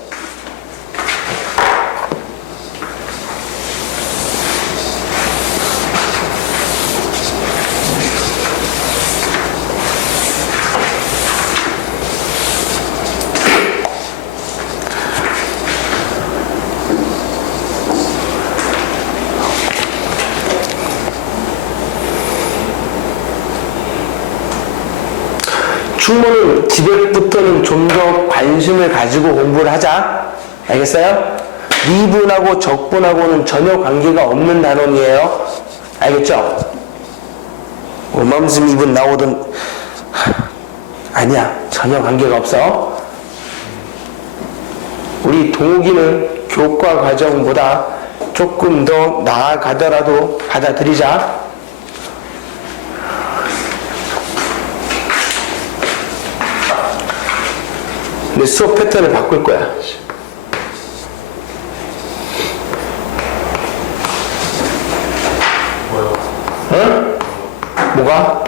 충분히 기백부터는 좀 더 관심을 가지고 공부를 하자. 알겠어요? 미분하고 적분하고는 전혀 관계가 없는 단원이에요. 알겠죠? 얼마무지 미분 나오든 아니야. 전혀 관계가 없어. 우리 동욱이는 교과 과정보다 조금 더 나아가더라도 받아들이자. 근데 수업 패턴을 바꿀 거야. 뭐요? 응? 뭐가?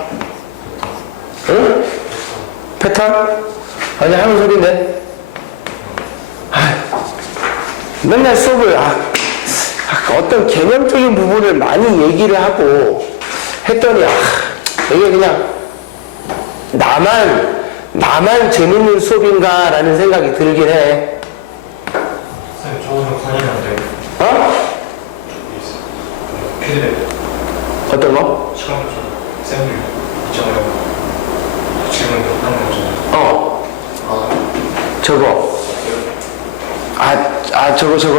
응? 패턴? 아니, 하는 소리인데. 맨날 수업을, 어떤 개념적인 부분을 많이 얘기를 하고 했더니, 이게 그냥 나만 재밌는 수업인가 라는 생각이 들긴 해. 선생님, 저 오늘 다니면 안 돼요? 어? 피드백, 어떤 거? 시간 좀 쌤들 있잖아요. 질문 하는 거잖아요. 저거.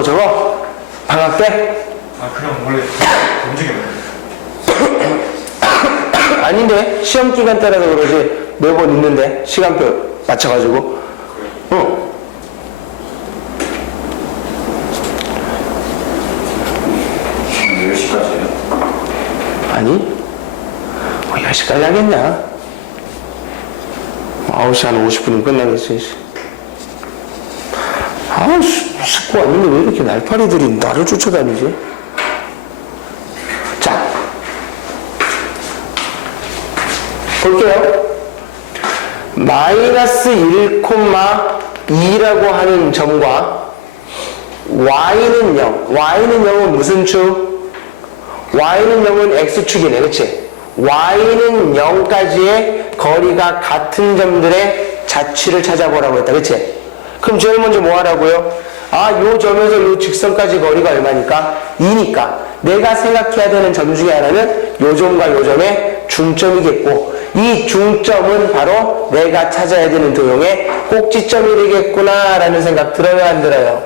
저거? 방학 때? 그냥 원래 움직여요. 아닌데, 시험 기간 따라서 그러지. 매번 있는데, 시간표 맞춰가지고. 응. 몇 시까지예요? 아니, 10시까지 하겠냐? 9시 한 50분이면 끝나겠지. 숙고 왔는데 왜 이렇게 날파리들이 나를 쫓아다니지? 자, 볼게요. 마이너스 1,2라고 하는 점과 y는 0. y는 0은 무슨 축? y는 0은 x축이네. 그치? y는 0까지의 거리가 같은 점들의 자취를 찾아보라고 했다. 그치? 그럼 제일 먼저 뭐 하라고요? 요 점에서 요 직선까지 거리가 얼마니까? 2니까 내가 생각해야 되는 점 중에 하나는 요 점과 요 점의 중점이겠고, 이 중점은 바로 내가 찾아야 되는 도형의 꼭지점이 되겠구나 라는 생각 들어요, 안 들어요?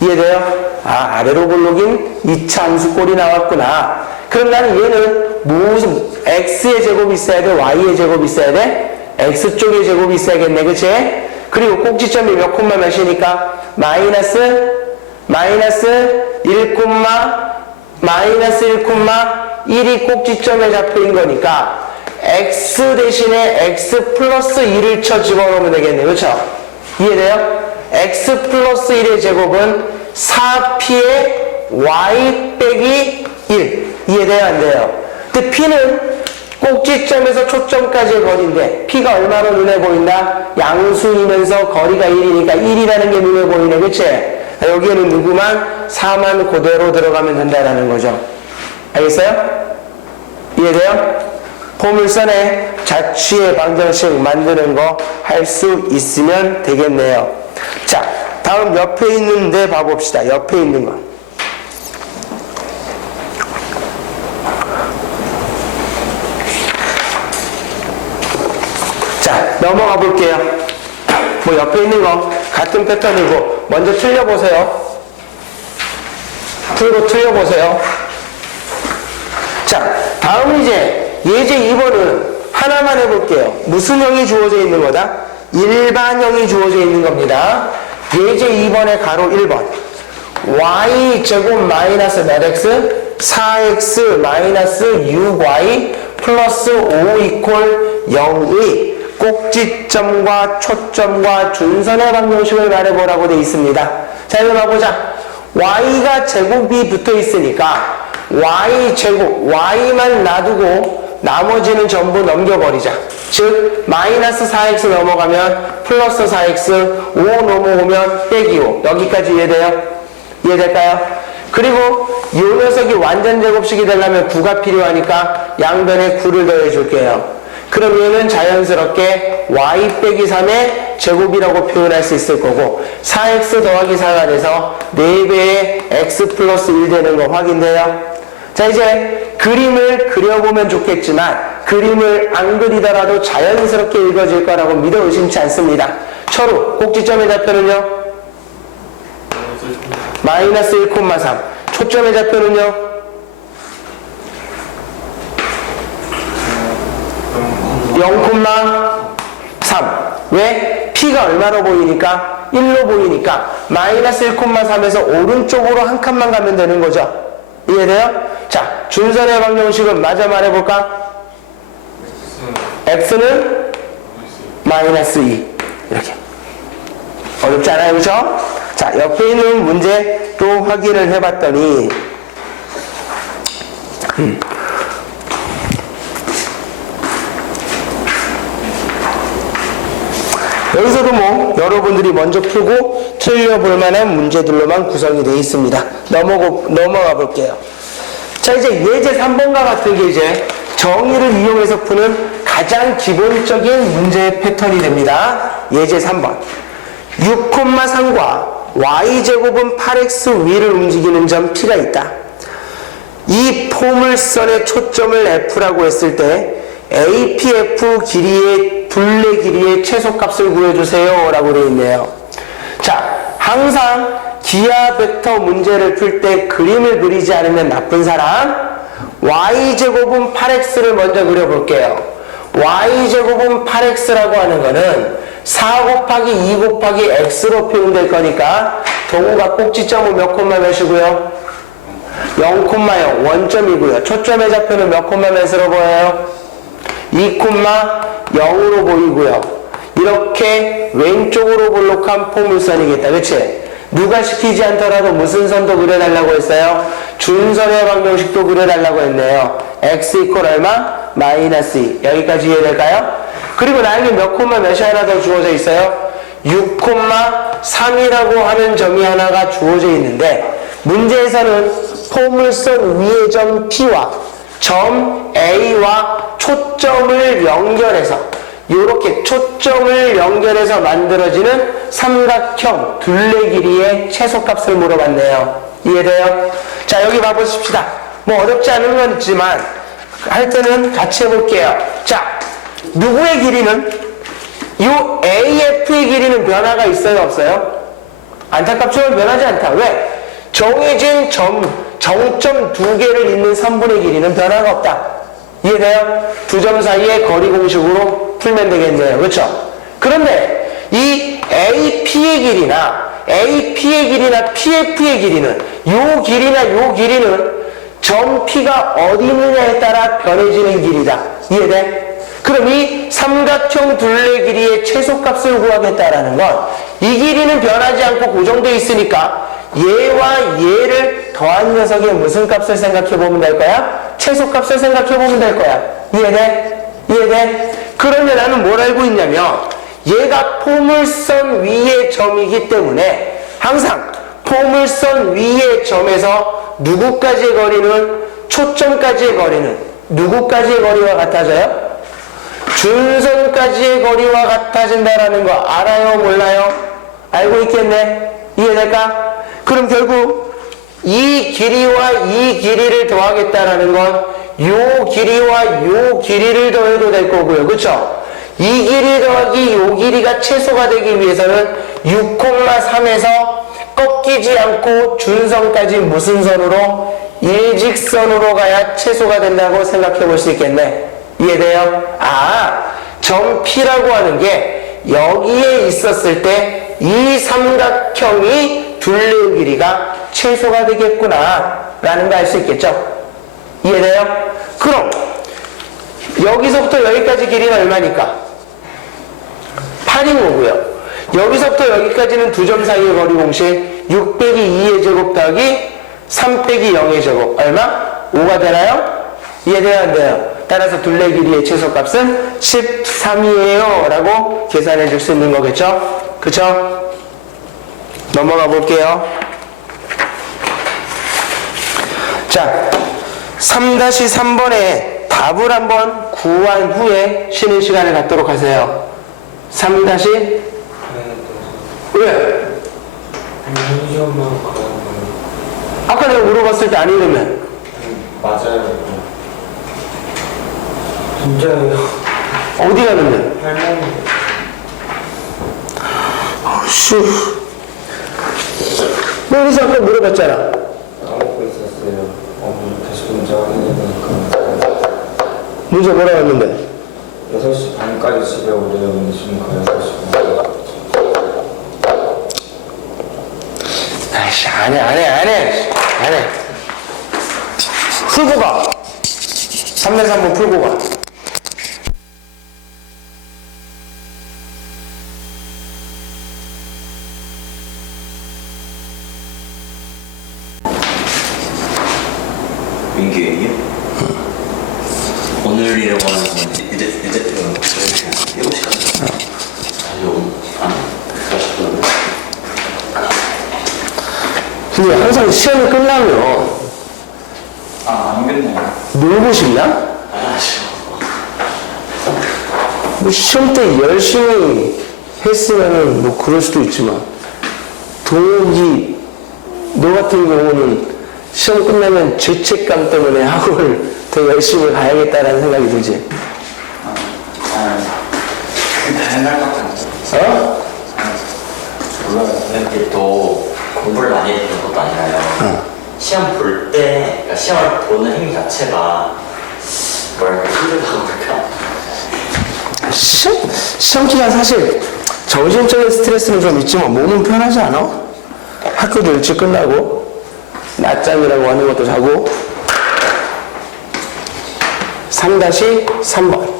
이해돼요? 아래로 볼록인 2차 함수꼴이 나왔구나. 그럼 나는 얘는 무슨 x의 제곱이 있어야 돼? y의 제곱이 있어야 돼? x쪽의 제곱이 있어야겠네. 그치? 그리고 꼭지점이 몇 콤마 몇이니까 마이너스 1, 마이너스 1,1이 꼭지점에 잡혀있는 거니까 x 대신에 x 플러스 1을 쳐 집어넣으면 되겠네요. 그렇죠? 이해돼요? x 플러스 1의 제곱은 4p의 y 빼기 1. 이해돼요? 안 돼요? 근데 p는 꼭지점에서 초점까지의 거리인데 p가 얼마로 눈에 보인다? 양수이면서 거리가 1이니까 1이라는 게 눈에 보이네. 그치? 여기에는 누구만? 4만 그대로 들어가면 된다라는 거죠. 알겠어요? 이해돼요? 포물선의 자취의 방정식 만드는 거 할 수 있으면 되겠네요. 자, 다음 옆에 있는데 봐봅시다. 옆에 있는 거. 자, 넘어가 볼게요. 뭐 옆에 있는 거 같은 패턴이고 먼저 틀려보세요. 풀고 틀려보세요. 자, 다음 이제 예제 2번은 하나만 해볼게요. 무슨 형이 주어져 있는 거다? 일반형이 주어져 있는 겁니다. 예제 2번의 가로 1번 y제곱 마이너스 몇 x? 4x 마이너스 6y 플러스 5 이퀄 0의 꼭지점과 초점과 준선의 방정식을 말해보라고 되어 있습니다. 자, 이거 봐보자. y가 제곱이 붙어 있으니까 y제곱, y만 놔두고 나머지는 전부 넘겨버리자. 즉 마이너스 4x 넘어가면 플러스 4x, 5 넘어오면 빼기 5. 여기까지 이해돼요? 이해될까요? 그리고 이 녀석이 완전 제곱식이 되려면 9가 필요하니까 양변에 9를 더해줄게요. 그러면은 자연스럽게 y 빼기 3의 제곱이라고 표현할 수 있을 거고 4x 더하기 4가 돼서 4배의 x 플러스 1 되는 거 확인돼요? 자, 이제 그림을 그려보면 좋겠지만 그림을 안 그리더라도 자연스럽게 읽어질 거라고 믿어 의심치 않습니다. 처루 꼭지점의 좌표는요? 마이너스 1,3. 초점의 좌표는요? 0,3. 왜? P가 얼마로 보이니까? 1로 보이니까 마이너스 1,3에서 오른쪽으로 한 칸만 가면 되는 거죠. 이해돼요? 자, 준선의 방정식은 마저 말해볼까? x는 마이너스 2. 이렇게. 어렵지 않아요, 그죠? 자, 옆에 있는 문제 또 확인을 해봤더니 여기서도 뭐 여러분들이 먼저 풀고 틀려볼 만한 문제들로만 구성이 되어 있습니다. 넘어가 볼게요. 자, 이제 예제 3번과 같은 게 이제 정의를 이용해서 푸는 가장 기본적인 문제의 패턴이 됩니다. 예제 3번. 6,3과 y제곱은 8x 위를 움직이는 점 P가 있다. 이 포물선의 초점을 F라고 했을 때 APF 길이의 둘레 길이의 최소값을 구해주세요 라고 되어 있네요. 자, 항상 기하 벡터 문제를 풀 때 그림을 그리지 않으면 나쁜 사람. y제곱은 8x를 먼저 그려볼게요. y제곱은 8x라고 하는 거는 4 곱하기 2 곱하기 x로 표현될 거니까 동우가 꼭지점은 몇 콤마 몇이고요? 0,0 원점이고요. 초점의 좌표는 몇 콤마 몇으로 보여요? 2,0으로 보이고요. 이렇게 왼쪽으로 볼록한 포물선이겠다. 그치? 누가 시키지 않더라도 무슨 선도 그려달라고 했어요? 준선의 방정식도 그려달라고 했네요. x 이퀄 얼마? 마이너스 2. 여기까지 이해될까요? 그리고 나에게 몇 콤마 몇이 하나 더 주어져 있어요? 6,3이라고 하는 점이 하나가 주어져 있는데 문제에서는 포물선 위의 점 P와 점 A와 초점을 연결해서 이렇게 초점을 연결해서 만들어지는 삼각형 둘레 길이의 최소값을 물어봤네요. 이해돼요? 자, 여기 봐보십시다. 뭐 어렵지 않은 건 있지만 할 때는 같이 해볼게요. 자, 누구의 길이는? 이 AF의 길이는 변화가 있어요, 없어요? 안타깝지만 변하지 않다. 왜? 정해진 정점 두 개를 잇는 선분의 길이는 변화가 없다. 이해돼요? 두 점 사이의 거리 공식으로 풀면 되겠네요. 그렇죠? 그런데 이 AP의 길이나 AP의 길이나 PF의 길이는 요 길이나 요 길이는 점 P가 어디 있느냐에 따라 변해지는 길이다. 이해돼? 그럼 이 삼각형 둘레 길이의 최소값을 구하겠다라는 건 이 길이는 변하지 않고 고정되어 있으니까 얘와 얘를 더한 녀석의 무슨 값을 생각해 보면 될 거야? 최소값을 생각해 보면 될 거야. 이해돼? 이해돼? 그러면 나는 뭘 알고 있냐면 얘가 포물선 위의 점이기 때문에 항상 포물선 위의 점에서 누구까지의 거리는 초점까지의 거리는 누구까지의 거리와 같아져요? 준선까지의 거리와 같아진다라는 거 알아요? 몰라요? 알고 있겠네? 이해될까? 그럼 결국 이 길이와 이 길이를 더하겠다라는 건 요 길이와 요 길이를 더해도 될 거고요. 그쵸? 이 길이 더하기 요 길이가 최소가 되기 위해서는 6,3에서 꺾이지 않고 준선까지 무슨 선으로? 일직선으로 가야 최소가 된다고 생각해 볼 수 있겠네. 이해돼요? 점 P라고 하는 게 여기에 있었을 때 이 삼각형이 둘레의 길이가 최소가 되겠구나 라는 거 알 수 있겠죠? 이해돼요? 그럼 여기서부터 여기까지 길이는 얼마니까? 8인 거고요. 여기서부터 여기까지는 두 점 사이의 거리 공식 6 빼기 2의 제곱 더하기 3 빼기 0의 제곱 얼마? 5가 되나요? 이해돼요? 안 돼요? 따라서 둘레 길이의 최소값은 13이에요 라고 계산해 줄 수 있는 거겠죠? 그쵸? 넘어가 볼게요. 자, 3-3번에 답을 한번 구한 후에 쉬는 시간을 갖도록 하세요. 3- 왜? 아까 내가 물어봤을 때 아니라면 맞아요. 진짜요? 어디 가는데? 할머니. 아씨, 너 여기서 아까 물어봤잖아. 까먹고 있었어요. 다시 문제 확인해보니까 문제 뭐라고 했는데? 6시 반까지 집에 오래요. 근데 지금 거의 6시 반. 아이씨, 안 해. 풀고 가. 3-3번 풀고 가. 민규예요? 오늘 이라고 하는 건 이제 7시까지. 근데 항상 시험이 끝나면 안 오겠네요. 놀고 싶냐? 뭐 시험 때 열심히 했으면은 뭐 그럴 수도 있지만 동욱이 너 같은 경우는 시험 끝나면 죄책감 때문에 학원을 더 열심히 가야겠다라는 생각이 들지. 맨날 같은 어? 이렇게 또 공부를 많이 해주는 것도 아니라요. 시험 볼 때, 그러니까 시험을 보는 행위 자체가 뭐랄까 힘들다고 할까. 시험 기간 사실 정신적인 스트레스는 좀 있지만 몸은 편하지 않아? 학교도 일찍 끝나고 낮잠이라고 하는 것도 자고. 3-3번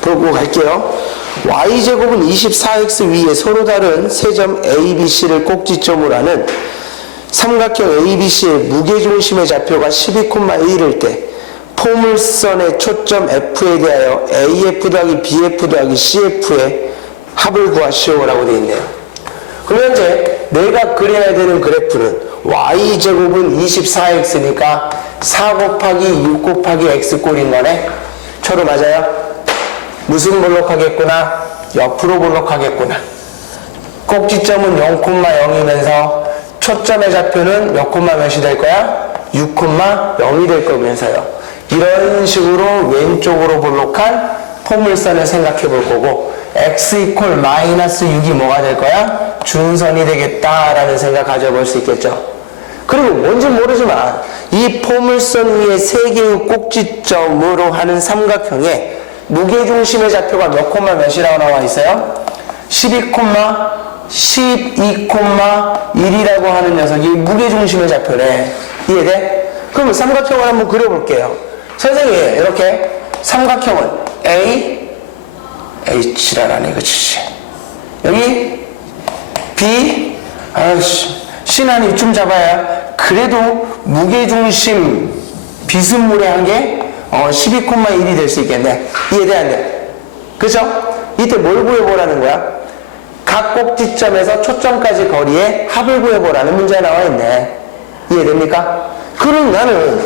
보고 갈게요. y제곱은 24x 위에 서로 다른 세 점 ABC를 꼭지점으로 하는 삼각형 ABC의 무게중심의 좌표가 12,1일 때 포물선의 초점 F에 대하여 AF 더하기 BF 더하기 CF의 합을 구하시오라고 되어 있네요. 그럼 현재 내가 그려야 되는 그래프는 y제곱은 24x니까 4 곱하기 6 곱하기 x꼴인 거네. 초로 맞아요? 무슨 볼록하겠구나? 옆으로 볼록하겠구나. 꼭지점은 0,0이면서 초점의 좌표는 몇 콤마 몇이 될 거야? 6,0이 될 거면서요. 이런 식으로 왼쪽으로 볼록한 포물선을 생각해 볼 거고 x 이퀄 마이너스 6이 뭐가 될 거야? 준선이 되겠다라는 생각 가져볼 수 있겠죠. 그리고 뭔지 모르지만 이 포물선 위에 세 개의 꼭지점으로 하는 삼각형에 무게중심의 좌표가 몇 콤마 몇이라고 나와 있어요? 12,1이라고 하는 녀석이 무게중심의 좌표래. 이해돼? 그럼 삼각형을 한번 그려볼게요. 선생님, 이렇게 삼각형은 A, H라라네, 그치? 여기 B, 아이씨, C는 이쯤 잡아야 그래도 무게중심 비스무리한 게 12,1이 될 수 있겠네. 이해돼, 안 돼? 그죠? 이때 뭘 구해보라는 거야? 각 꼭지점에서 초점까지 거리의 합을 구해보라는 문제가 나와 있네. 이해됩니까? 그럼 나는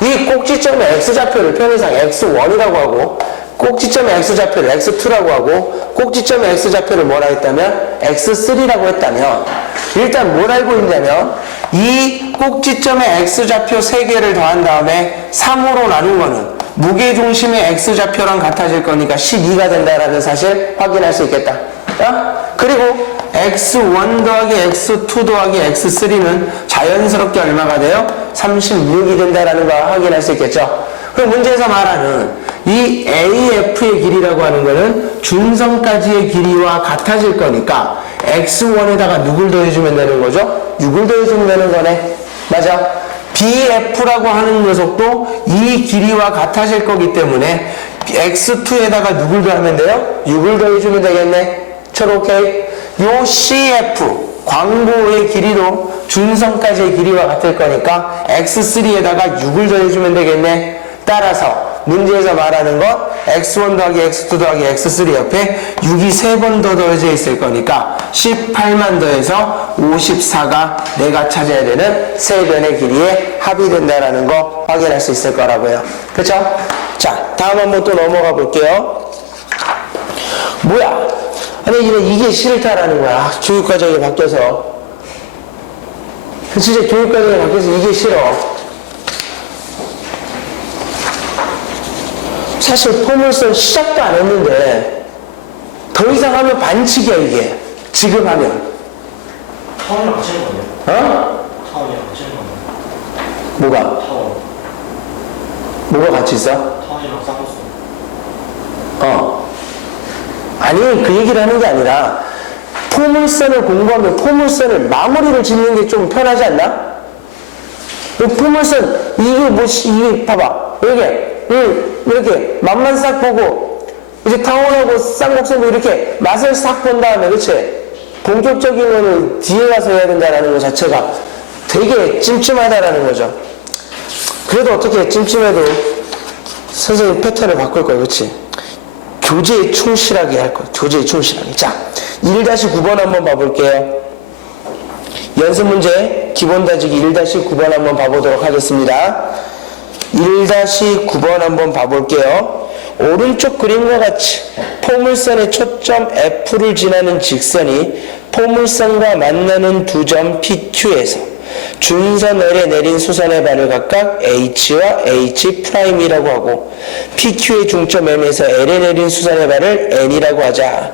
이 꼭지점의 X좌표를 편의상 X1이라고 하고 꼭지점의 X좌표를 X2라고 하고 꼭지점의 X좌표를 뭐라 했다면 X3라고 했다면 일단 뭘 알고 있냐면 이 꼭지점의 X좌표 3개를 더한 다음에 3으로 나눈 거는 무게중심의 X좌표랑 같아질 거니까 12가 된다라는 사실 확인할 수 있겠다. 그리고 X1 더하기 X2 더하기 X3는 자연스럽게 얼마가 돼요? 36이 된다라는 거 확인할 수 있겠죠. 그럼 문제에서 말하는 이 AF의 길이라고 하는 거는 중성까지의 길이와 같아질 거니까 X1에다가 누굴 더해주면 되는 거죠? 6을 더해주면 되는 거네. 맞아. BF라고 하는 녀석도 이 길이와 같아질 거기 때문에 X2에다가 누굴 더하면 돼요? 6을 더해주면 되겠네. 오케이. 요 CF 광고의 길이도 중성까지의 길이와 같을 거니까 X3에다가 6을 더해주면 되겠네. 따라서 문제에서 말하는 것 X1 더하기 X2 더하기 X3 옆에 6이 3번 더 더해져 있을 거니까 18만 더해서 54가 내가 찾아야 되는 세 변의 길이의 합이 된다라는 거 확인할 수 있을 거라고요. 그쵸? 자, 다음 한번 또 넘어가 볼게요. 뭐야? 아니 이게 싫다라는 거야. 교육과정이 바뀌어서. 진짜 교육과정이 바뀌어서 이게 싫어. 사실 포물선 시작도 안 했는데 더 이상 하면 반칙이야 이게. 지금 하면. 타원이랑 같이 있는 거네요. 타원이랑 같이 있는 거네요. 뭐가? 타원. 뭐가 같이 있어? 타원이랑 쌍꺼풀. 아니 그 얘기를 하는 게 아니라 포물선을 공부하면 포물선을 마무리를 짓는 게 좀 편하지 않나? 포물선 이게 봐봐 이렇게 맛만 싹 보고 이제 타원하고 쌍곡선도 이렇게 맛을 싹 본 다음에 그치? 본격적인 거는 뒤에 가서 해야 된다는 것 자체가 되게 찜찜하다라는 거죠. 그래도 어떻게 찜찜해도 선생님 패턴을 바꿀 거야, 그치? 교재에 충실하게 할 거야. 교재에 충실하게. 자, 1-9번 한번 봐볼게요. 연습 문제 기본 다지기 1-9번 한번 봐보도록 하겠습니다. 1-9번 한번 봐볼게요. 오른쪽 그림과 같이 포물선의 초점 F를 지나는 직선이 포물선과 만나는 두 점 PQ에서 준선 L에 내린 수선의 발을 각각 H와 H'이라고 하고 PQ의 중점 M에서 L에 내린 수선의 발을 N이라고 하자.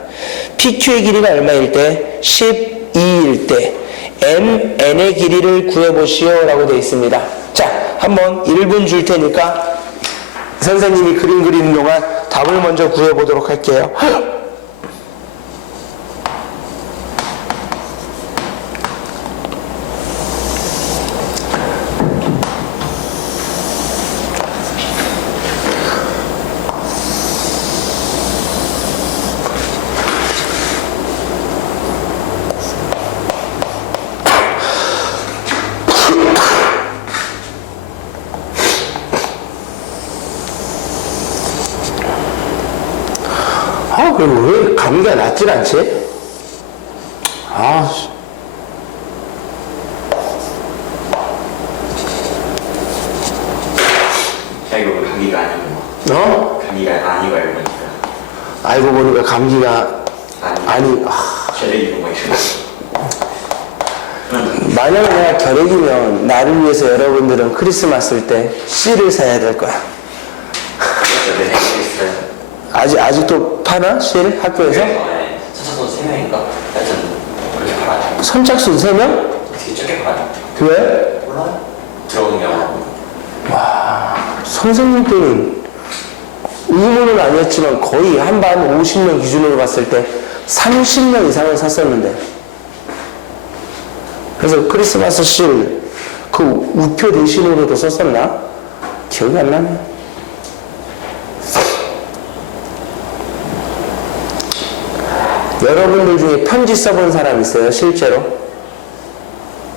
PQ의 길이가 얼마일 때? 12일 때 MN의 길이를 구해보시오 라고 되어 있습니다. 자, 한번 1분 줄 테니까 선생님이 그림 그리는 동안 답을 먼저 구해보도록 할게요. 그럼 왜 감기가 낫질 않지? 아, 이거 감기가 아니고 감기가 아니고 알고 보니까 알고 보니까 감기가 쉐레기고 막 이러고. 만약에 내가 결핵이면 나를 위해서 여러분들은 크리스마스 때 씨를 사야 될 거야. 아직도 파나? 씨를 학교에서? 선착순 3명인가? 하여튼 그렇게 팔아요. 선착순 3명? 되게 적게 팔아요. 왜? 몰라요? 들어오는 게 아니고. 와, 선생님 때는 의문은 아니었지만 거의 한 반 50명 기준으로 봤을 때 30년 이상을 샀었는데. 그래서 크리스마스 실 그 우표 대신으로도 썼었나? 기억이 안 나네. 여러분들 중에 편지 써본 사람 있어요? 실제로?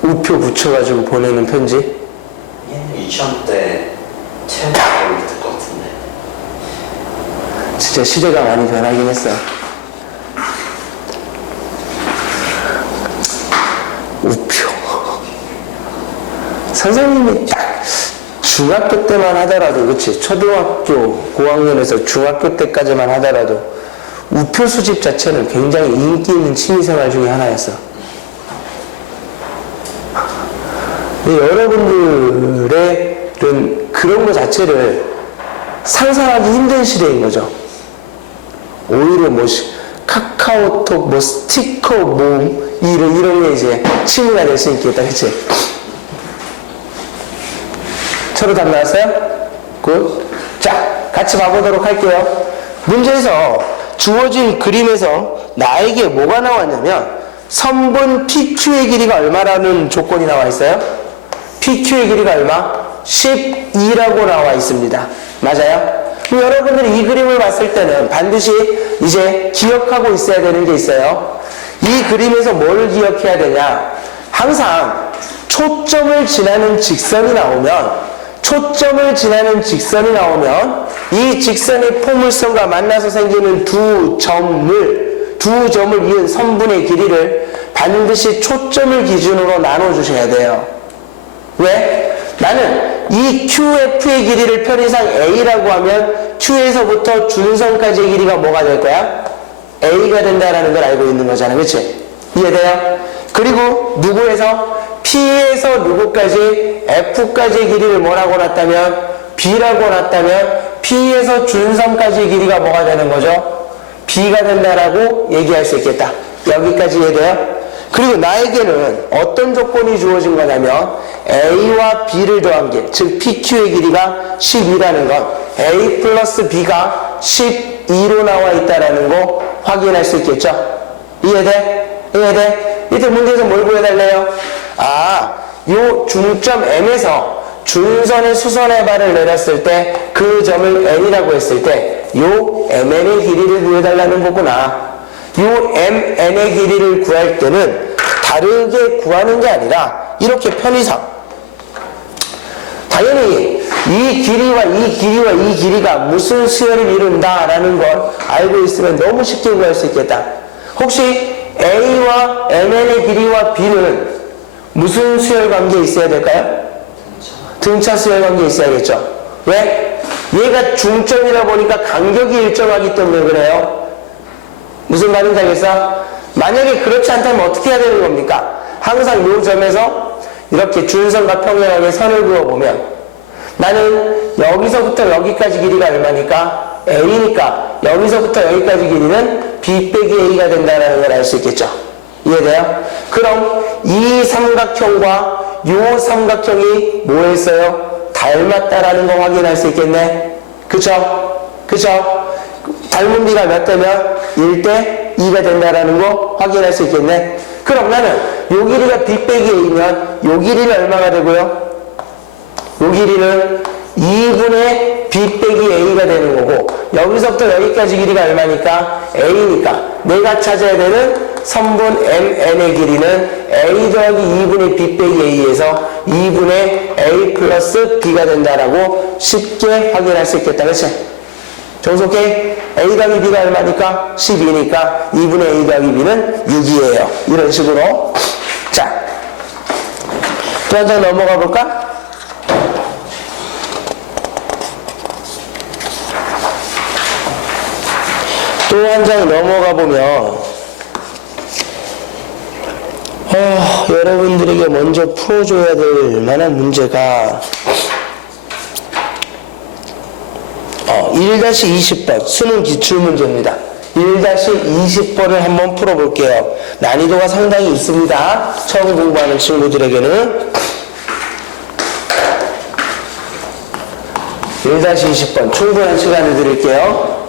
우표 붙여가지고 보내는 편지? 얘는 유치원 때 체험하고 있을 것 같은데. 진짜 시대가 많이 변하긴 했어. 우표. 선생님이 딱 중학교 때만 하더라도, 그치? 초등학교, 고학년에서 중학교 때까지만 하더라도 우표 수집 자체는 굉장히 인기 있는 취미생활 중에 하나였어. 근데 여러분들은 그런 거 자체를 상상하기 힘든 시대인 거죠. 오히려 뭐 카카오톡, 뭐 스티커 모음 이런 게 이제 취미가 될 수 있겠다, 그치? 서로 답 나왔어요? 굿. 자, 같이 봐보도록 할게요. 문제에서 주어진 그림에서 나에게 뭐가 나왔냐면 선분 PQ의 길이가 얼마라는 조건이 나와 있어요? PQ의 길이가 얼마? 12라고 나와 있습니다. 맞아요? 그럼 여러분들이 이 그림을 봤을 때는 반드시 이제 기억하고 있어야 되는 게 있어요. 이 그림에서 뭘 기억해야 되냐? 항상 초점을 지나는 직선이 나오면 이 직선의 포물선과 만나서 생기는 두 점을 이은 선분의 길이를 반드시 초점을 기준으로 나눠주셔야 돼요. 왜? 나는 이 QF의 길이를 편의상 A라고 하면 Q에서부터 준선까지의 길이가 뭐가 될 거야? A가 된다라는 걸 알고 있는 거잖아. 그치? 이해돼요? 그리고 누구에서? P에서 누구까지? F까지의 길이를 뭐라고 놨다면? B라고 놨다면 P에서 준선까지의 길이가 뭐가 되는 거죠? B가 된다라고 얘기할 수 있겠다. 여기까지 이해돼요? 그리고 나에게는 어떤 조건이 주어진 거냐면 A와 B를 더한 게, 즉 PQ의 길이가 12라는 건 A 플러스 B가 12로 나와 있다는 거 확인할 수 있겠죠? 이해돼? 이해돼? 이때 문제에서 뭘 구해달래요? 요 중점 M에서 준선의 수선의 발을 내렸을 때 그 점을 N이라고 했을 때 요 MN의 길이를 구해달라는 거구나. 요 MN의 길이를 구할 때는 다르게 구하는 게 아니라 이렇게 편의상 당연히 이 길이와 이 길이와 이 길이가 무슨 수열을 이룬다라는 걸 알고 있으면 너무 쉽게 구할 수 있겠다. 혹시 A와 MN의 길이와 B는 무슨 수열 관계에 있어야 될까요? 등차 수열 관계에 있어야겠죠. 왜? 얘가 중점이다 보니까 간격이 일정하기 때문에 그래요. 무슨 말인지 알겠어? 만약에 그렇지 않다면 어떻게 해야 되는 겁니까? 항상 이 점에서 이렇게 준선과 평행하게 선을 그어보면 나는 여기서부터 여기까지 길이가 얼마니까? A니까 여기서부터 여기까지 길이는 B 빼기 A가 된다는 걸 알 수 있겠죠. 이해돼요? 그럼 이 삼각형과 이 삼각형이 뭐 했어요? 닮았다라는 거 확인할 수 있겠네. 그쵸? 닮은 비가 몇 대면 1대 2가 된다라는 거 확인할 수 있겠네. 그럼 나는 요 길이가 B 빼기 A면 요 길이는 얼마가 되고요? 요 길이는 2분의 B 빼기 A가 되는 거고 여기서부터 여기까지 길이가 얼마니까? A니까 내가 찾아야 되는 선분 MN의 길이는 A 더하기 2분의 B 빼기 A에서 2분의 A 플러스 B가 된다라고 쉽게 확인할 수 있겠다. 그치? 정속해? A 더하기 B가 얼마니까? 12니까 2분의 A 더하기 B는 6이에요. 이런 식으로. 자, 또 한 장 넘어가 볼까? 또 한 장 넘어가 보면 여러분들에게 먼저 풀어줘야 될 만한 문제가 1-20번 수능 기출문제입니다. 1-20번을 한번 풀어볼게요. 난이도가 상당히 있습니다. 처음 공부하는 친구들에게는 1-20번 충분한 시간을 드릴게요.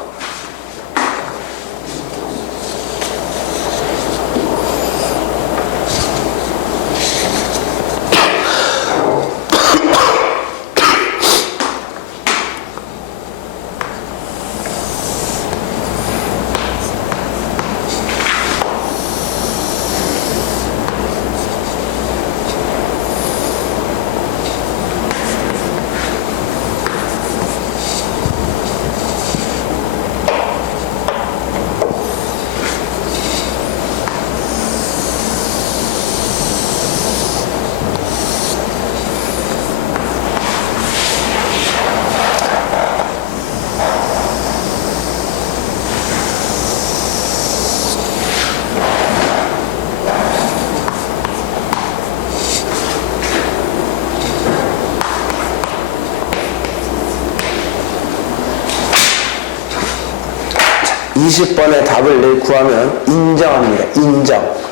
20번의 답을 구하면 인정합니다. 인정.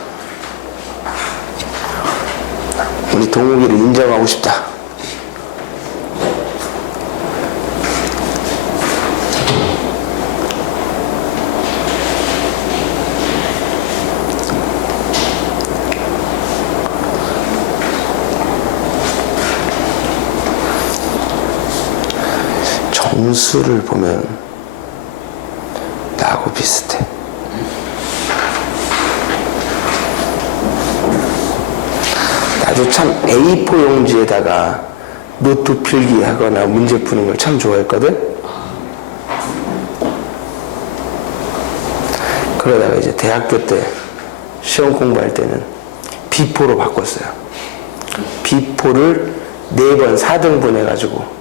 우리 동욱이를 인정하고 싶다. 정수를 보면 나하고 비슷해. 나도 참 A4 용지에다가 노트 필기하거나 문제 푸는 걸 참 좋아했거든. 그러다가 이제 대학교 때 시험 공부할 때는 B4로 바꿨어요. B4를 4번 4등분 해가지고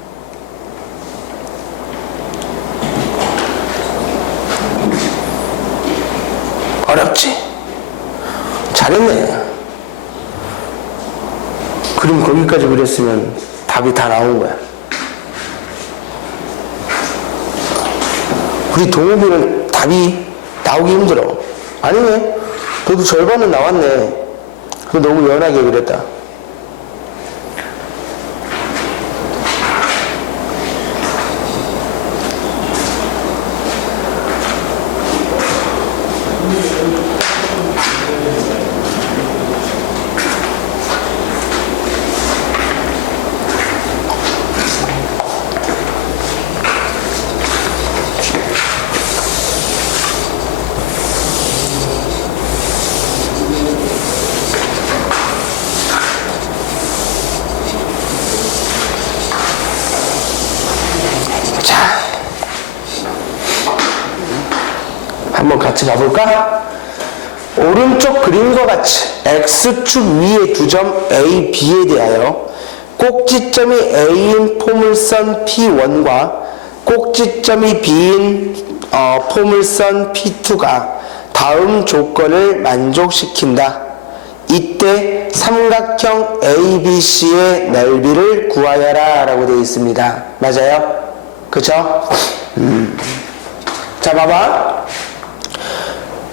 어렵지? 잘했네. 그림 거기까지 그렸으면 답이 다 나온 거야. 우리 동욱이는 답이 나오기 힘들어. 아니네. 너도 절반은 나왔네. 그거 너무 연하게 그렸다. 한번 같이 가볼까? 오른쪽 그림과 같이 X축 위에 두 점 A, B에 대하여 꼭지점이 A인 포물선 P1과 꼭지점이 B인 포물선 P2가 다음 조건을 만족시킨다. 이때 삼각형 ABC의 넓이를 구하여라 라고 되어 있습니다. 맞아요? 그쵸? 자, 봐봐.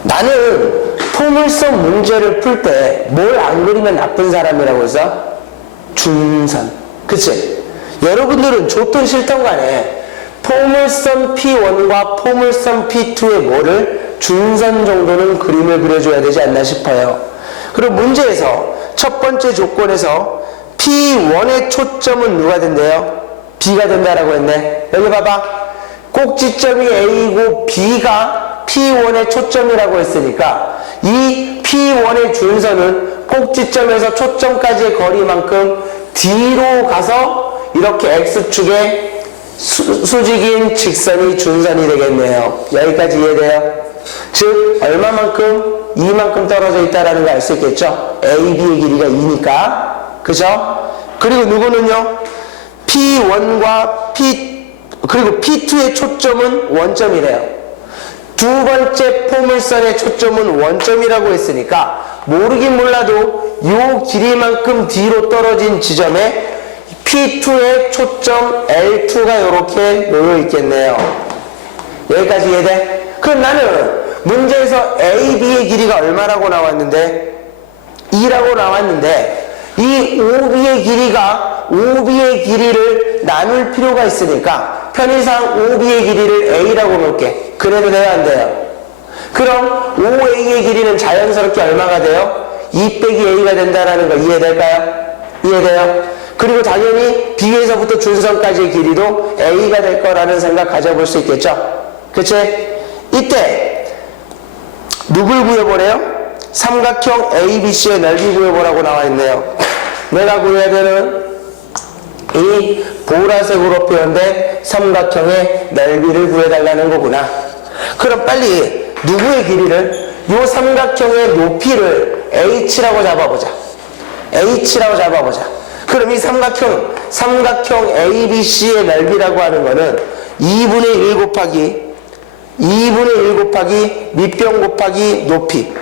나는 포물선 문제를 풀 때 뭘 안 그리면 나쁜 사람이라고 해서 준선. 그치? 여러분들은 좋든 싫든 간에 포물선 P1과 포물선 P2의 뭐를 준선 정도는 그림을 그려줘야 되지 않나 싶어요. 그리고 문제에서 첫 번째 조건에서 P1의 초점은 누가 된대요? B가 된다라고 했네. 여기 봐봐. 꼭지점이 A고 B가 P1의 초점이라고 했으니까 이 P1의 준선은 꼭지점에서 초점까지의 거리만큼 뒤로 가서 이렇게 X축에 수직인 직선이 준선이 되겠네요. 여기까지 이해돼요? 즉 얼마만큼? 이만큼 떨어져 있다는 걸 알 수 있겠죠? AB의 길이가 2니까. 그죠? 그리고 누구는요? P1과 그리고 P2의 초점은 원점이래요. 두 번째 포물선의 초점은 원점이라고 했으니까 모르긴 몰라도 요 길이만큼 뒤로 떨어진 지점에 P2의 초점 L2가 이렇게 놓여 있겠네요. 여기까지 이해돼? 그럼 나는 문제에서 AB의 길이가 얼마라고 나왔는데 2라고 나왔는데 이 OB의 길이를 나눌 필요가 있으니까 편의상 OB의 길이를 A라고 놓을게. 그래도 돼요, 안 돼요? 그럼 OA의 길이는 자연스럽게 얼마가 돼요? 2 빼기 A가 된다는 거 이해될까요? 이해돼요? 그리고 당연히 B에서부터 준선까지의 길이도 A가 될 거라는 생각 가져볼 수 있겠죠? 그치? 이때 누굴 구해보래요? 삼각형 ABC의 넓이 구해보라고 나와있네요. 내가 구해야 되는 이 보라색으로 표현된 삼각형의 넓이를 구해달라는 거구나. 그럼 빨리 누구의 길이를? 이 삼각형의 높이를 H라고 잡아보자. H라고 잡아보자. 그럼 이 삼각형 ABC의 넓이라고 하는 거는 2분의 1 곱하기 밑변 곱하기 높이.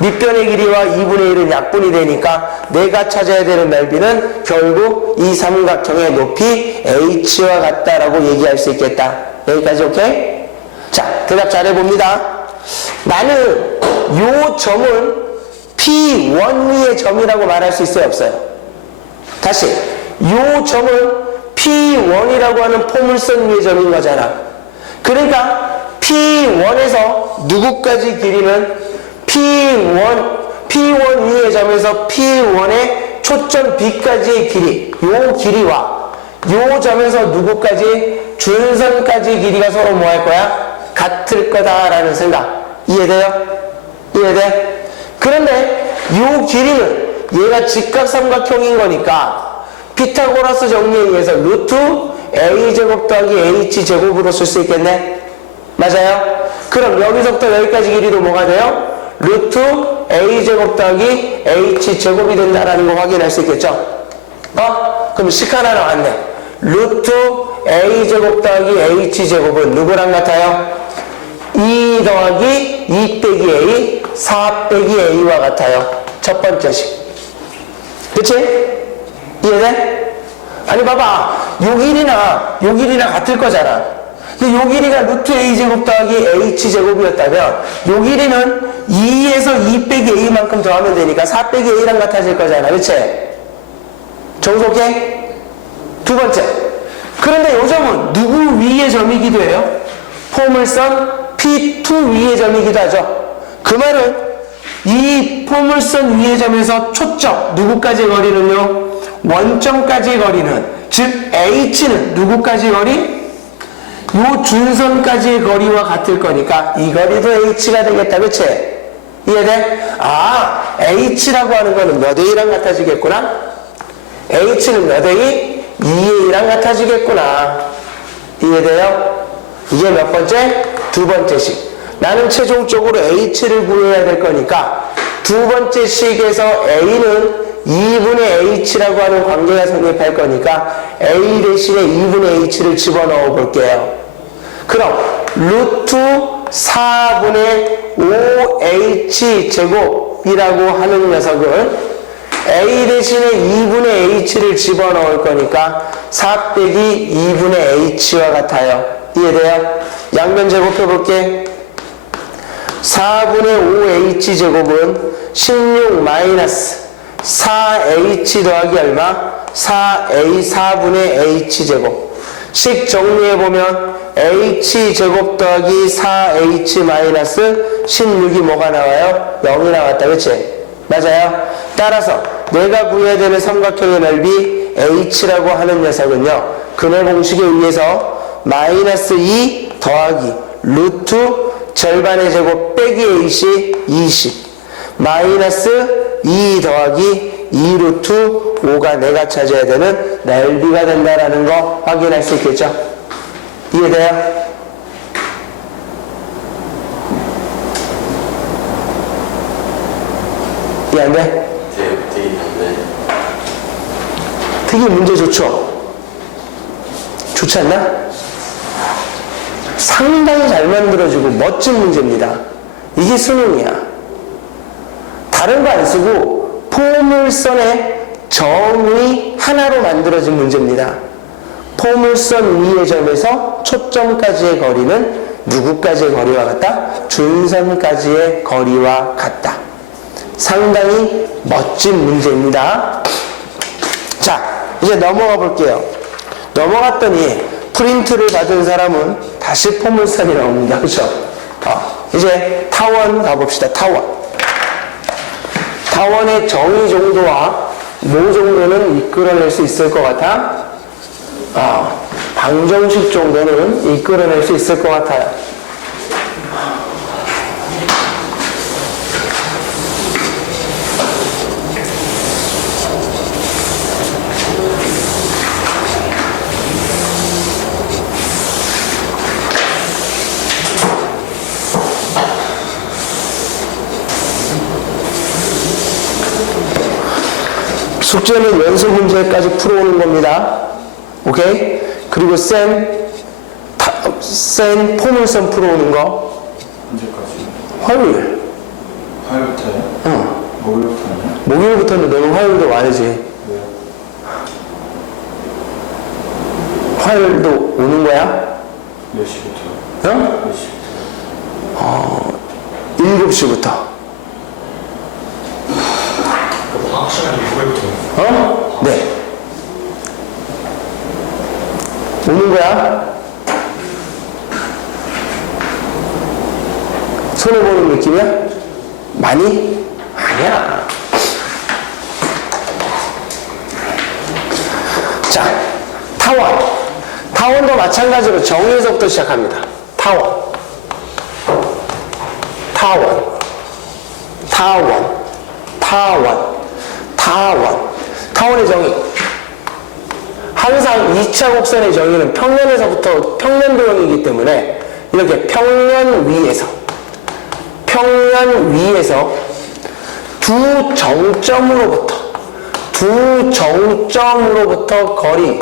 밑변의 길이와 2분의 1은 약분이 되니까 내가 찾아야 되는 넓이는 결국 이 삼각형의 높이 H와 같다라고 얘기할 수 있겠다. 여기까지 오케이? 자, 대답 잘해봅니다. 나는 요 점을 P1 위의 점이라고 말할 수 있어요, 없어요? 다시, 요 점을 P1이라고 하는 포물선 위의 점인 거잖아. 그러니까 P1에서 누구까지 길이는 P1 위의 점에서 P1의 초점 B까지의 길이, 요 길이와 요 점에서 누구까지 준선까지 길이가 서로 뭐 할 거야? 같을 거다라는 생각. 이해돼요? 이해돼? 그런데 요 길이는 얘가 직각삼각형인 거니까 피타고라스 정리에 의해서 루트 a제곱 더하기 h제곱으로 쓸 수 있겠네? 맞아요? 그럼 여기서부터 여기까지 길이도 뭐가 돼요? 루트 a제곱 더하기 h제곱이 된다라는 거 확인할 수 있겠죠? 그럼 식 하나 나왔네. 루트 a제곱 더하기 h제곱은 누구랑 같아요? 2 더하기 2 빼기 a, 4 빼기 a와 같아요. 첫 번째 식. 그치? 이해돼? 아니 봐봐, 요 길이나 같을 거잖아. 근데 요 길이가 루트 a제곱 더하기 h제곱이었다면 요 길이는 2에서 2 빼기 a만큼 더하면 되니까 4 빼기 a랑 같아질 거잖아. 그치? 정속해? 두 번째. 그런데 요 점은 누구 위의 점이기도 해요? 포물선 P2 위의 점이기도 하죠. 그 말은 이 포물선 위의 점에서 초점 누구까지 거리는요? 원점까지 거리는, 즉 H는 누구까지 거리? 요 준선까지의 거리와 같을 거니까 이 거리도 H가 되겠다. 그치? 이해돼? H라고 하는 거는 몇 A랑 같아지겠구나? H는 몇 A? 2A랑 같아지겠구나. 이해돼요? 이게 몇 번째? 두 번째 식. 나는 최종적으로 H를 구해야 될 거니까 두 번째 식에서 A는 2분의 H라고 하는 관계가 성립할 거니까 A 대신에 2분의 H를 집어넣어 볼게요. 그럼 루트 4분의 5H 제곱이라고 하는 녀석은 A 대신에 2분의 H를 집어넣을 거니까 4 빼기 2분의 H와 같아요. 이해돼요? 양변 제곱해 볼게. 4분의 5H 제곱은 16 마이너스 4H 더하기 얼마? 4A 4분의 H 제곱. 식 정리해보면 H 제곱 더하기 4H 마이너스 16이 뭐가 나와요? 0이 나왔다. 그치? 맞아요? 따라서 내가 구해야 되는 삼각형의 넓이 H라고 하는 녀석은요, 근의 공식에 의해서 마이너스 2 더하기 루트 절반의 제곱 빼기 A시 20 마이너스 2 더하기 2 루트 5가 내가 찾아야 되는 넓이가 된다라는 거 확인할 수 있겠죠? 이해돼요? 이해 안 돼? 되게 문제 좋죠? 좋지 않나? 상당히 잘 만들어지고 멋진 문제입니다. 이게 수능이야. 다른 거 안 쓰고 포물선의 점이 하나로 만들어진 문제입니다. 포물선 위의 점에서 초점까지의 거리는 누구까지의 거리와 같다? 준선까지의 거리와 같다. 상당히 멋진 문제입니다. 자, 이제 넘어가 볼게요. 넘어갔더니 프린트를 받은 사람은 다시 포물선이 나옵니다. 그렇죠? 이제 타원 가봅시다. 타원의 정의 정도와 모 정도는 이끌어낼 수 있을 것 같아? 방정식 정도는 이끌어낼 수 있을 것 같아요. 숙제는 연습 문제까지 풀어오는 겁니다. 오케이? 그리고 센 포물선 풀어오는 거. 언제까지? 화요일. 화요일부터요? 목요일부터요? 목요일부터는 너는 화요일도 와야지. 왜요? 화요일도 오는 거야? 몇 시부터요? 어? 몇 시부터요? 7시부터. 그 방학 시간 이후에부터 어? 네. 오는 거야? 손해보는 느낌이야? 많이? 아니야. 자, 타원. 타원도 마찬가지로 정의에서부터 시작합니다. 타원. 타원. 타원. 타원. 타원. 타원의 정의. 항상 2차 곡선의 정의는 평면에서부터 평면도형이기 때문에 이렇게 평면 위에서 두 정점으로부터 거리,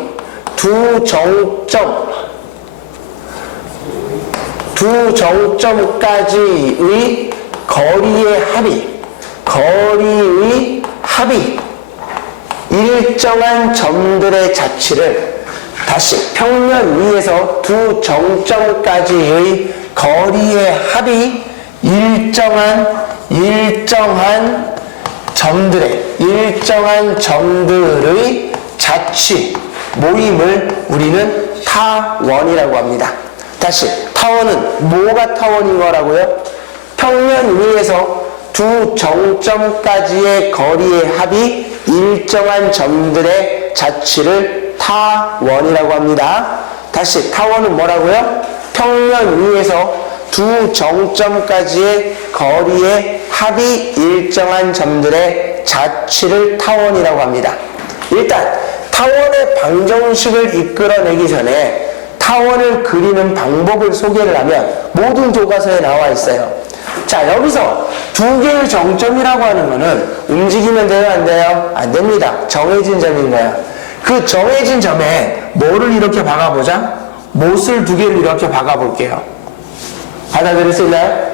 두 정점까지의 거리의 합이 일정한 점들의 자치를 다시 평면 위에서 두 정점까지의 거리의 합이 일정한 점들의 자치 모임을 우리는 타원이라고 합니다. 다시 타원은 뭐가 타원인 거라고요? 평면 위에서 두 정점까지의 거리의 합이 일정한 점들의 자치를 타원이라고 합니다. 다시 타원은 뭐라고요? 평면 위에서 두 정점까지의 거리의 합이 일정한 점들의 자치를 타원이라고 합니다. 일단 타원의 방정식을 이끌어내기 전에 타원을 그리는 방법을 소개를 하면 모든 교과서에 나와 있어요. 자, 여기서 두 개의 정점이라고 하는 거는 움직이면 돼요, 안 돼요? 안 됩니다. 정해진 점인 거야. 그 정해진 점에 뭐를 이렇게 박아보자? 못을 두 개를 이렇게 박아볼게요. 받아들일 수 있나요?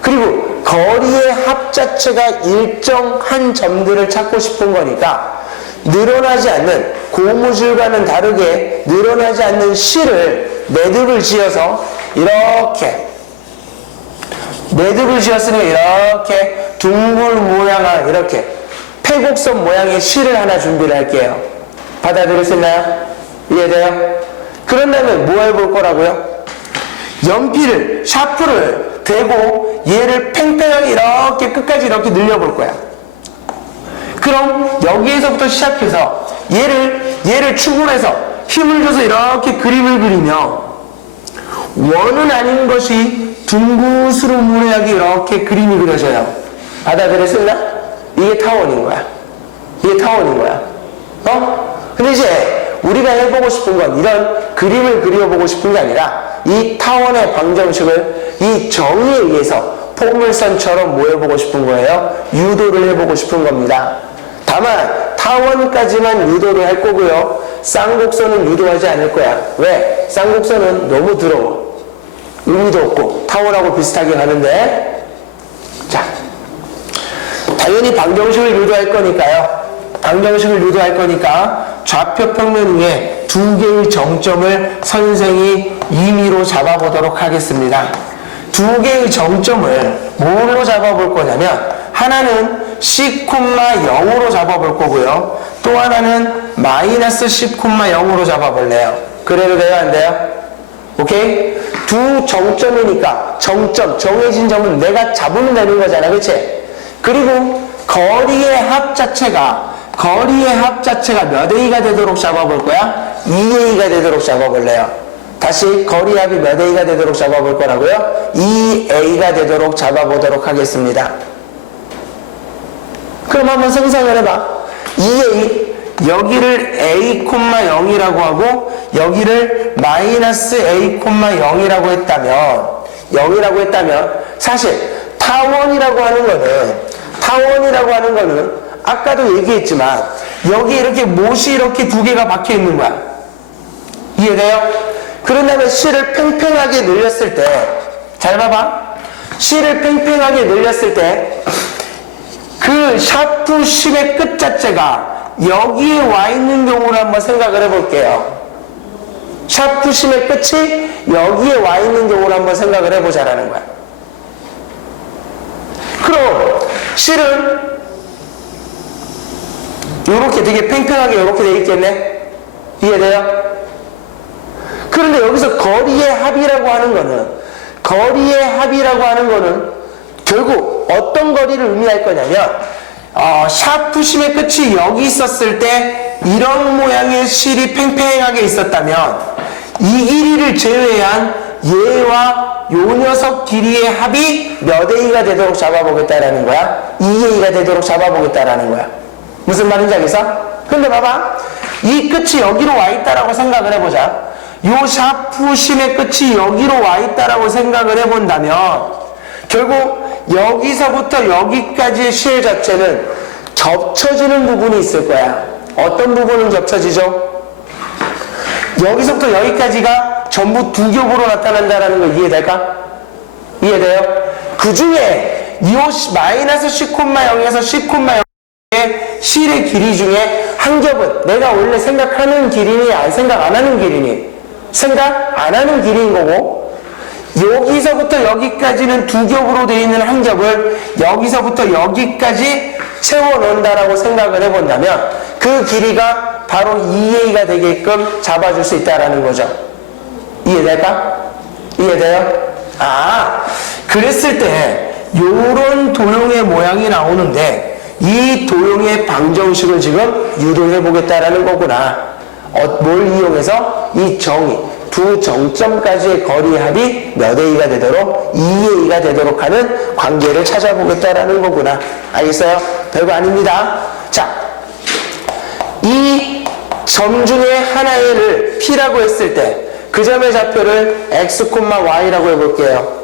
그리고 거리의 합 자체가 일정한 점들을 찾고 싶은 거니까 늘어나지 않는, 고무줄과는 다르게 늘어나지 않는 실을 매듭을 지어서 이렇게 매듭을 지었으니 이렇게 둥글 모양의 이렇게 폐곡선 모양의 실을 하나 준비를 할게요. 받아들일 수 있나요? 이해돼요? 그런 다음에 뭐 해볼 거라고요? 연필을, 샤프를 대고 얘를 팽팽하게 이렇게 끝까지 이렇게 늘려볼 거야. 그럼 여기에서부터 시작해서 얘를 축으로 힘을 줘서 이렇게 그림을 그리며 원은 아닌 것이 둥그스름무례하게 이렇게 그림이 그려져요. 받아들일 수 있나? 이게 타원인 거야. 이게 타원인 거야. 근데 이제 우리가 해보고 싶은 건 이런 그림을 그려보고 싶은 게 아니라 이 타원의 방정식을 이 정의에 의해서 포물선처럼 모여보고 싶은 거예요. 유도를 해보고 싶은 겁니다. 다만 타원까지만 유도를 할 거고요. 쌍곡선은 유도하지 않을 거야. 왜? 쌍곡선은 너무 더러워. 의미도 없고 타원하고 비슷하게 가는데, 자, 당연히 방정식을 유도할 거니까요. 방정식을 유도할 거니까 좌표 평면 위에 두 개의 정점을 선생이 임의로 잡아보도록 하겠습니다. 두 개의 정점을 뭘로 잡아볼 거냐면 하나는 C,0으로 잡아볼 거고요. 또 하나는 마이너스 C,0으로 잡아볼래요. 그래도 돼요? 안 돼요? 오케이? 두 정점이니까 정점, 정해진 점은 내가 잡으면 되는 거잖아. 그치? 그리고 거리의 합 자체가 몇 A가 되도록 잡아볼 거야? 2A가 되도록 잡아볼래요. 다시 거리 합이 몇 A가 되도록 잡아볼 거라고요? 2A가 되도록 잡아보도록 하겠습니다. 그럼 한번 상상을 해봐. 2A, 여기를 A,0이라고 하고 여기를 마이너스 A,0이라고 했다면 사실 타원이라고 하는 거는 아까도 얘기했지만 여기 이렇게 못이 이렇게 두 개가 박혀 있는 거야. 이해돼요? 그런 다음에 실을 팽팽하게 늘렸을 때, 잘 봐봐. 실을 팽팽하게 늘렸을 때 그 샤프 10의 끝 자체가 여기에 와 있는 경우를 한번 생각을 해볼게요. 샤프 10의 끝이 여기에 와 있는 경우를 한번 생각을 해보자라는 거야. 실은 요렇게 되게 팽팽하게 요렇게 돼 있겠네. 이해돼요? 그런데 여기서 거리의 합이라고 하는 거는 결국 어떤 거리를 의미할 거냐면 샤프심의 끝이 여기 있었을 때 이런 모양의 실이 팽팽하게 있었다면 이 길이를 제외한 얘와 요 녀석 길이의 합이 몇 A가 되도록 잡아보겠다라는 거야. 2A가 되도록 잡아보겠다라는 거야. 무슨 말인지 알겠어? 근데 봐봐, 이 끝이 여기로 와 있다라고 생각을 해보자. 요 샤프심의 끝이 여기로 와 있다라고 생각을 해본다면 결국 여기서부터 여기까지의 실 자체는 겹쳐지는 부분이 있을 거야. 어떤 부분은 겹쳐지죠? 여기서부터 여기까지가 전부 두 겹으로 나타난다는 거 이해될까? 이해돼요? 그 중에 이 마이너스 C,0에서 C,0의 실의 길이 중에 한 겹은 내가 원래 생각하는 길이니 생각 안 하는 길이니? 생각 안 하는 길이인 거고, 여기서부터 여기까지는 두 겹으로 되어 있는 한 겹을 여기서부터 여기까지 채워 넣는다라고 생각을 해본다면 그 길이가 바로 2A가 되게끔 잡아줄 수 있다라는 거죠. 이해될까? 이해돼요? 그랬을 때 요런 도형의 모양이 나오는데 이 도형의 방정식을 지금 유도해 보겠다라는 거구나. 뭘 이용해서? 이 정의, 두 정점까지의 거리 합이 몇 A가 되도록 2A가 되도록 하는 관계를 찾아보겠다라는 거구나. 알겠어요? 별거 아닙니다. 자, 이 점 중에 하나를 P라고 했을 때 그 점의 좌표를 X, Y라고 해볼게요.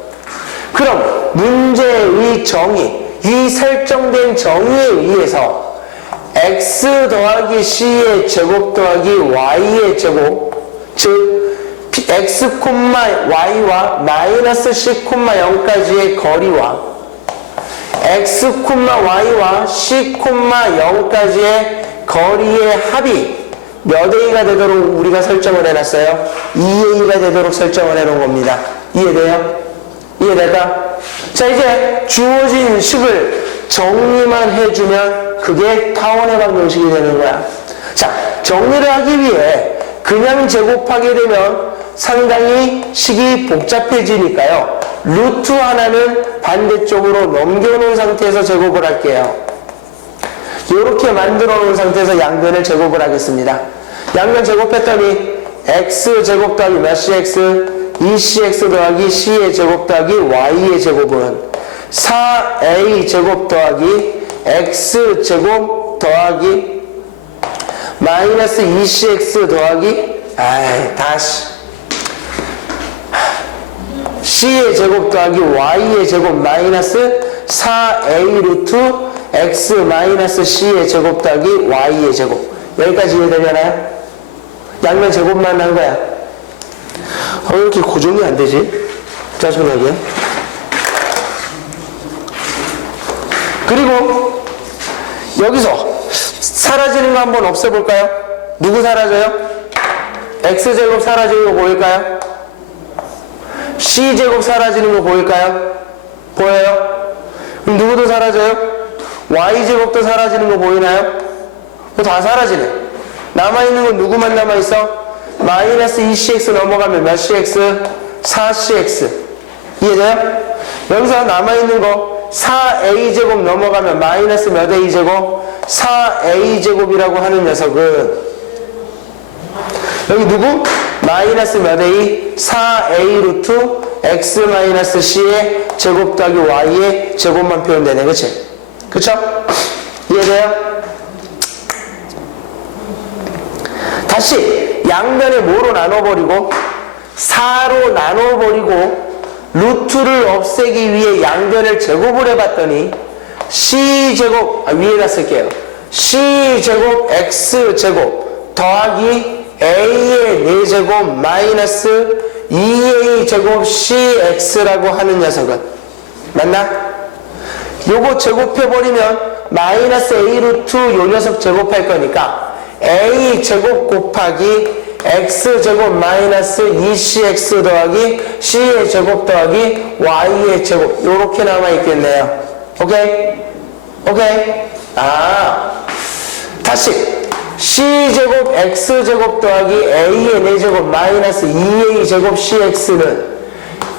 그럼 문제의 정의, 이 설정된 정의에 의해서 x 더하기 c의 제곱 더하기 y의 제곱, 즉 x, y와 마이너스 c, 0까지의 거리와 x, y와 c, 0까지의 거리의 합이 몇 A가 되도록 우리가 설정을 해놨어요? 2A가 되도록 설정을 해놓은 겁니다. 이해돼요? 이해될까? 자, 이제 주어진 식을 정리만 해주면 그게 타원의 방정식이 되는 거야. 자, 정리를 하기 위해 그냥 제곱하게 되면 상당히 식이 복잡해지니까요. 루트 하나는 반대쪽으로 넘겨놓은 상태에서 제곱을 할게요. 이렇게 만들어 놓은 상태에서 양변을 제곱을 하겠습니다. 양변 제곱했더니 x제곱 더하기 몇 cx 2cx 더하기 c의 제곱 더하기 y의 제곱은 4a 제곱 더하기 x제곱 더하기 마이너스 2cx 더하기 다시 c의 제곱 더하기 y의 제곱 마이너스 4a 루트 x 마이너스 c의 제곱 더하기 y의 제곱. 여기까지 이해되잖아요? 양면 제곱만 한 거야. 왜 이렇게 고정이 안 되지? 짜증나게. 그리고 여기서 사라지는 거 한번 없애볼까요? 누구 사라져요? x제곱 사라지는 거 보일까요? c제곱 사라지는 거 보일까요? 보여요? 그럼 누구도 사라져요? y제곱도 사라지는 거 보이나요? 다 사라지네. 남아있는 건 누구만 남아있어? 마이너스 2cx 넘어가면 몇 cx? 4cx. 이해돼요? 여기서 남아있는 거 4a제곱 넘어가면 마이너스 몇 a제곱? 4a제곱이라고 하는 녀석은 여기 누구? 마이너스 몇 a? 4a 루트 x 마이너스 c의 제곱 더하기 y의 제곱만 표현되네. 그치? 그쵸? 이해돼요? 다시 양면을 뭐로 나눠버리고 4로 나눠버리고 루트를 없애기 위해 양변을 제곱을 해봤더니 c제곱 위에다 쓸게요. c제곱 x제곱 더하기 a의 4제곱 마이너스 2a 제곱 cx라고 하는 녀석은 맞나? 요거 제곱해버리면 마이너스 a 루트 요 녀석 제곱할 거니까 a 제곱 곱하기 x 제곱 마이너스 2cx 더하기 c의 제곱 더하기 y의 제곱 요렇게 남아있겠네요. 오케이? 오케이? 다시 c제곱 x제곱 더하기 a의 4제곱 마이너스 2a제곱 cx는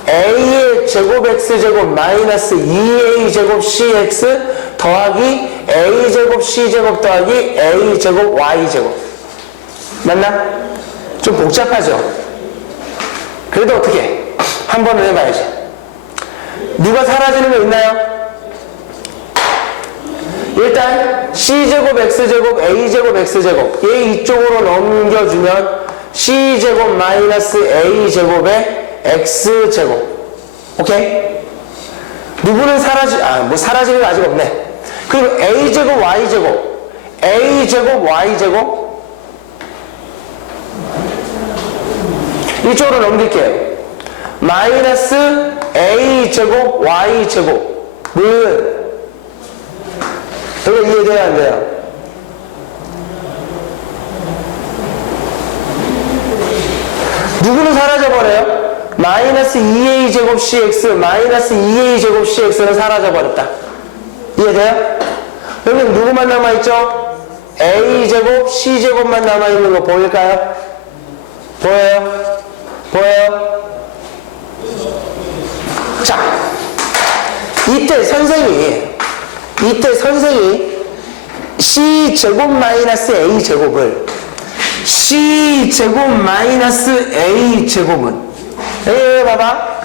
a의 제곱 x제곱 마이너스 2a제곱 cx 더하기 a제곱 c제곱 더하기 a제곱 y제곱. 맞나? 좀 복잡하죠? 그래도 어떻게? 한 번은 해봐야지. 누가 사라지는 거 있나요? 일단 c제곱 x제곱 a제곱 x제곱 얘 이쪽으로 넘겨주면 c제곱 마이너스 a제곱에 x제곱. 오케이? 누구는 사라지는 거 아직 없네. 그리고 a제곱 y제곱 a제곱 y제곱 이쪽으로 넘길게요. 마이너스 a제곱 y제곱은 이거 이해돼야 안 돼요? 누구는 사라져버려요? 마이너스 2a제곱 cx 마이너스 2a제곱 cx는 사라져버렸다. 이해돼요? 그러면 누구만 남아있죠? a제곱 c제곱만 남아있는 거 보일까요? 보여요? 보여요? 자, 이때 선생이 c제곱 마이너스 a제곱을 c제곱 마이너스 a제곱은 봐봐.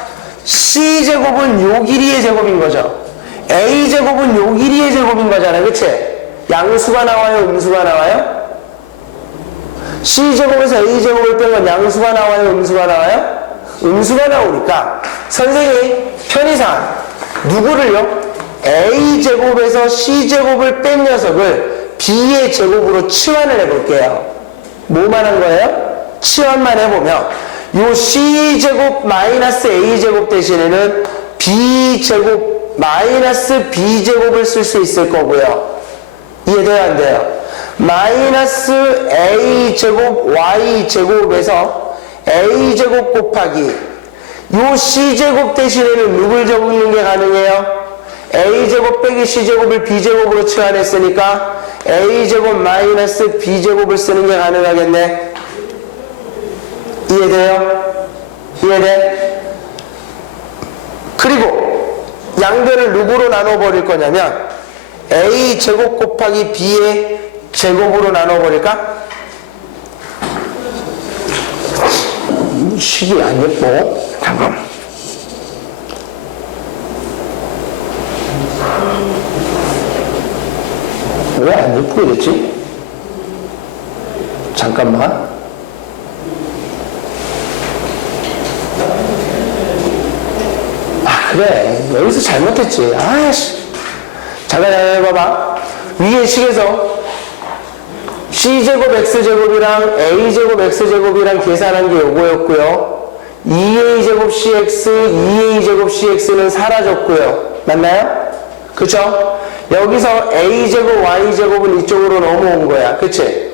c제곱은 요 길이의 제곱인 거죠. a제곱은 요 길이의 제곱인 거잖아요. 그치? 양수가 나와요? 음수가 나와요? c제곱에서 a제곱을 빼면 양수가 나와요? 음수가 나와요? 음수가 나오니까 선생이 편의상 누구를요? a제곱에서 c제곱을 뺀 녀석을 b의 제곱으로 치환을 해볼게요. 뭐만 한 거예요? 치환만 해보면 요 c제곱 마이너스 a제곱 대신에는 b제곱 마이너스 b제곱을 쓸 수 있을 거고요. 이해돼요? 안 돼요? 마이너스 a제곱 y제곱에서 a제곱 곱하기 요 c제곱 대신에는 누굴 적는 게 가능해요? a제곱 빼기 c제곱을 b제곱으로 치환했으니까 a제곱 마이너스 b제곱을 쓰는 게 가능하겠네. 이해돼요? 이해돼? 그리고 양변을 누구로 나눠버릴 거냐면 a제곱 곱하기 b의 제곱으로 나눠버릴까? 식이 안 예뻐. 잠깐. 왜 안 예쁘게 됐지? 잠깐만. 그래. 여기서 잘못했지. 아이씨. 잠깐 봐봐. 위에 식에서 c제곱 x제곱이랑 a제곱 x제곱이랑 계산한 게 요거였고요. 2a제곱 cx, 2a제곱 cx는 사라졌고요. 맞나요? 그쵸? 여기서 a제곱 y제곱은 이쪽으로 넘어온 거야. 그치?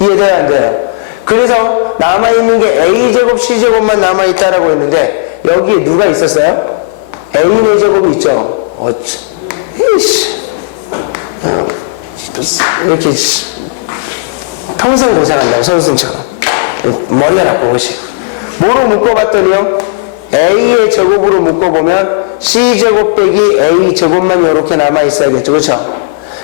이해돼요? 안 돼요? 그래서 남아있는 게 a제곱 c제곱만 남아있다라고 했는데 여기에 누가 있었어요? a의 제곱이 있죠? 이씨. 이렇게 평생 고생한다고 선생처럼 머리가 나쁜 것이 뭐로 묶어봤더니요 a의 제곱으로 묶어보면 c제곱 빼기 a제곱만 이렇게 남아있어야겠죠. 그렇죠?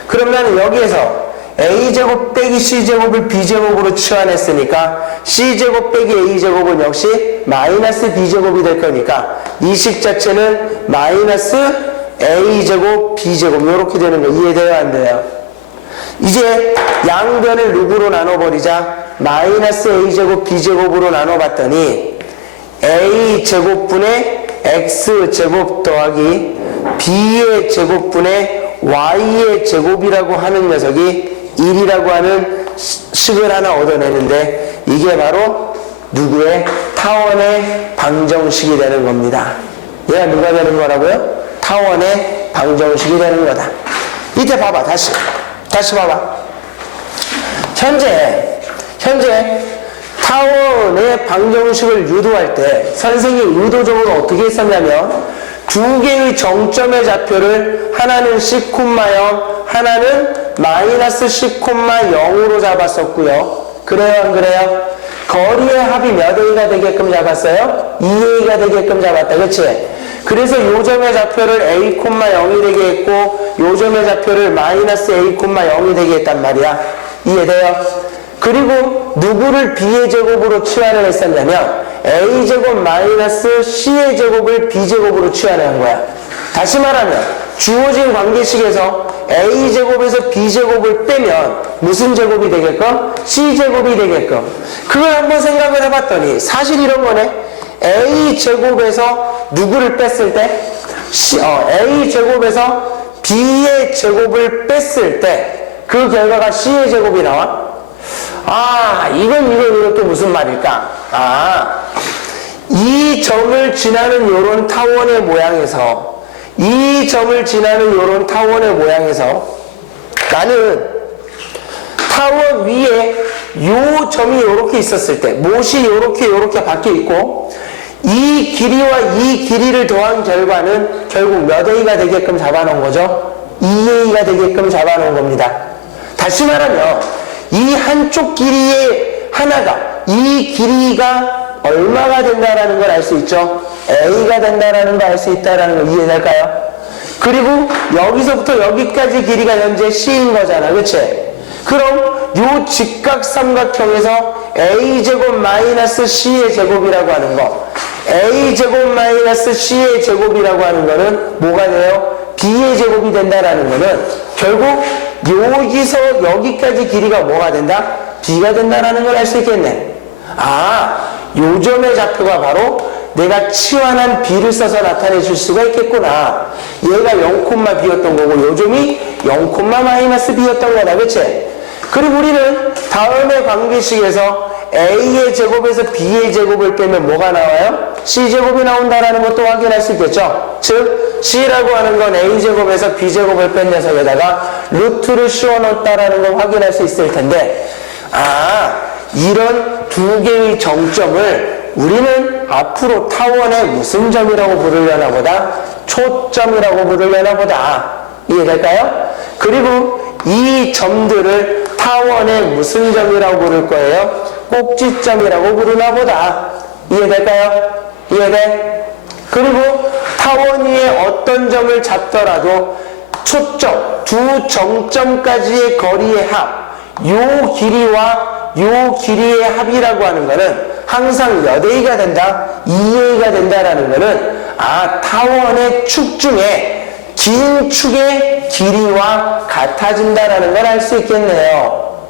그럼 나는 여기에서 a제곱 빼기 c제곱을 b제곱으로 치환했으니까 c제곱 빼기 a제곱은 역시 마이너스 b제곱이 될 거니까 이 식 자체는 마이너스 a제곱 b제곱 이렇게 되는 거 이해돼요? 안 돼요? 이제 양변을 누구로 나눠버리자 마이너스 a제곱 b제곱으로 나눠봤더니 a제곱분의 x제곱 더하기 b의 제곱분의 y의 제곱이라고 하는 녀석이 1이라고 하는 식을 하나 얻어내는데 이게 바로 누구의 타원의 방정식이 되는 겁니다. 얘가 누가 되는 거라고요? 타원의 방정식이 되는 거다. 이때 봐봐. 다시 봐봐. 현재 타원의 방정식을 유도할 때 선생님이 의도적으로 어떻게 했었냐면 두 개의 정점의 좌표를 하나는 C,0, 하나는 마이너스 C,0으로 잡았었고요. 그래요, 안 그래요? 거리의 합이 몇 A가 되게끔 잡았어요? 2A가 되게끔 잡았다. 그치? 그래서 요점의 좌표를 A,0이 되게 했고 요점의 좌표를 마이너스 A,0이 되게 했단 말이야. 이해돼요? 그리고 누구를 B의 제곱으로 치환을 했었냐면 A제곱 마이너스 C의 제곱을 B제곱으로 치환한 거야. 다시 말하면 주어진 관계식에서 A제곱에서 B제곱을 빼면 무슨 제곱이 되게끔? C제곱이 되게끔. 그걸 한번 생각을 해봤더니 사실 이런 거네. A제곱에서 누구를 뺐을 때? A제곱에서 B의 제곱을 뺐을 때 그 결과가 C의 제곱이 나와? 이건 또 무슨 말일까? 이 점을 지나는 요런 타원의 모양에서 이 점을 지나는 요런 타원의 모양에서 나는 타원 위에 요 점이 요렇게 있었을 때 못이 요렇게 박혀 있고 이 길이와 이 길이를 더한 결과는 결국 몇 A가 되게끔 잡아놓은 거죠? 2A가 되게끔 잡아놓은 겁니다. 다시 말하면 이 한쪽 길이의 하나가 이 길이가 얼마가 된다라는 걸 알 수 있죠? A가 된다라는 걸 알 수 있다라는 걸 이해될까요? 그리고 여기서부터 여기까지 길이가 현재 C인 거잖아. 그치? 그럼 요 직각삼각형에서 A제곱 마이너스 C의 제곱이라고 하는 거 A제곱 마이너스 C의 제곱이라고 하는 거는 뭐가 돼요? B의 제곱이 된다라는 거는 결국 여기서 여기까지 길이가 뭐가 된다? B가 된다라는 걸 알 수 있겠네. 요점의 좌표가 바로 내가 치환한 B를 써서 나타내 줄 수가 있겠구나. 얘가 0,B였던 거고 요점이 0, 마이너스 B였던 거다. 그치? 그리고 우리는 다음의 관계식에서 A의 제곱에서 B의 제곱을 빼면 뭐가 나와요? C제곱이 나온다라는 것도 확인할 수 있겠죠? 즉 C라고 하는 건 A제곱에서 B제곱을 뺀 녀석에다가 루트를 씌워넣었다라는 걸 확인할 수 있을 텐데 이런 두 개의 정점을 우리는 앞으로 타원의 무슨 점이라고 부르려나 보다? 초점이라고 부르려나 보다. 이해될까요? 그리고 이 점들을 타원의 무슨 점이라고 부를 거예요? 꼭지점이라고 부르나 보다. 이해될까요? 이해돼? 그리고 타원 위에 어떤 점을 잡더라도 초점, 두 정점까지의 거리의 합, 요 길이와 요 길이의 합이라고 하는 거는 항상 몇 A가 된다? 2A가 된다라는 거는 타원의 축 중에 긴 축의 길이와 같아진다라는 걸 알 수 있겠네요.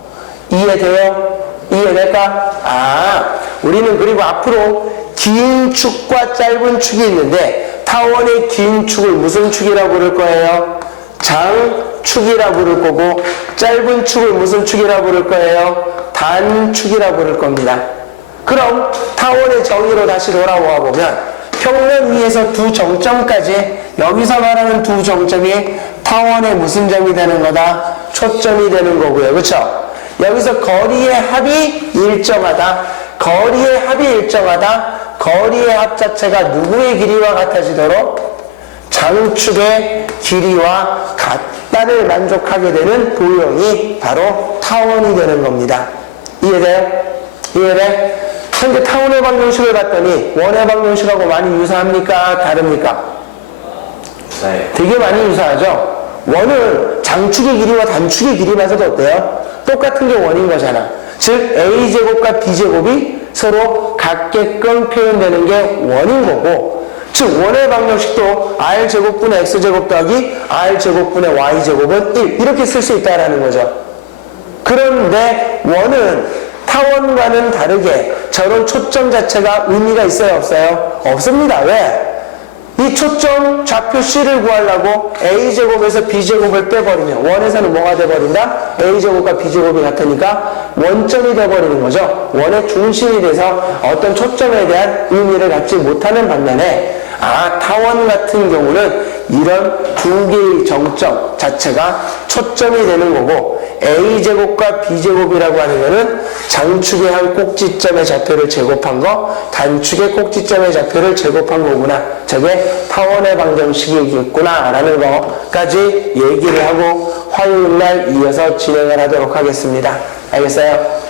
이해돼요? 이해될까? 우리는 그리고 앞으로 긴 축과 짧은 축이 있는데 타원의 긴 축을 무슨 축이라고 부를 거예요? 장축이라고 부를 거고 짧은 축을 무슨 축이라고 부를 거예요? 단축이라고 부를 겁니다. 그럼 타원의 정의로 다시 돌아와 보면 평면 위에서 두 정점까지 여기서 말하는 두 정점이 타원의 무슨 점이 되는 거다? 초점이 되는 거고요. 그렇죠? 여기서 거리의 합이 일정하다. 거리의 합이 일정하다. 거리의 합 자체가 누구의 길이와 같아지도록? 장축의 길이와 같다를 만족하게 되는 도형이 바로 타원이 되는 겁니다. 이해돼요? 이해돼? 근데 타원의 방정식을 봤더니 원의 방정식하고 많이 유사합니까? 다릅니까? 네. 되게 많이 유사하죠? 원은 장축의 길이와 단축의 길이마저도 어때요? 똑같은 게 원인 거잖아. 즉 A제곱과 B제곱이 서로 같게끔 표현되는 게 원인 거고 즉 원의 방정식도 R제곱분의 X제곱 더하기 R제곱분의 Y제곱은 1 이렇게 쓸 수 있다는 거죠. 그런데 원은 타원과는 다르게 저런 초점 자체가 의미가 있어요? 없어요? 없습니다. 왜? 이 초점 좌표 C를 구하려고 A제곱에서 B제곱을 빼버리면 원에서는 뭐가 돼버린다? A제곱과 B제곱이 같으니까 원점이 돼버리는 거죠. 원의 중심이 돼서 어떤 초점에 대한 의미를 갖지 못하는 반면에 타원 같은 경우는 이런 두 개의 정점 자체가 초점이 되는 거고 A제곱과 B제곱이라고 하는 거는 장축의 한 꼭지점의 좌표를 제곱한 거, 단축의 꼭지점의 좌표를 제곱한 거구나. 저게 타원의 방정식이겠구나 라는 거까지 얘기를 하고 화요일날 이어서 진행을 하도록 하겠습니다. 알겠어요?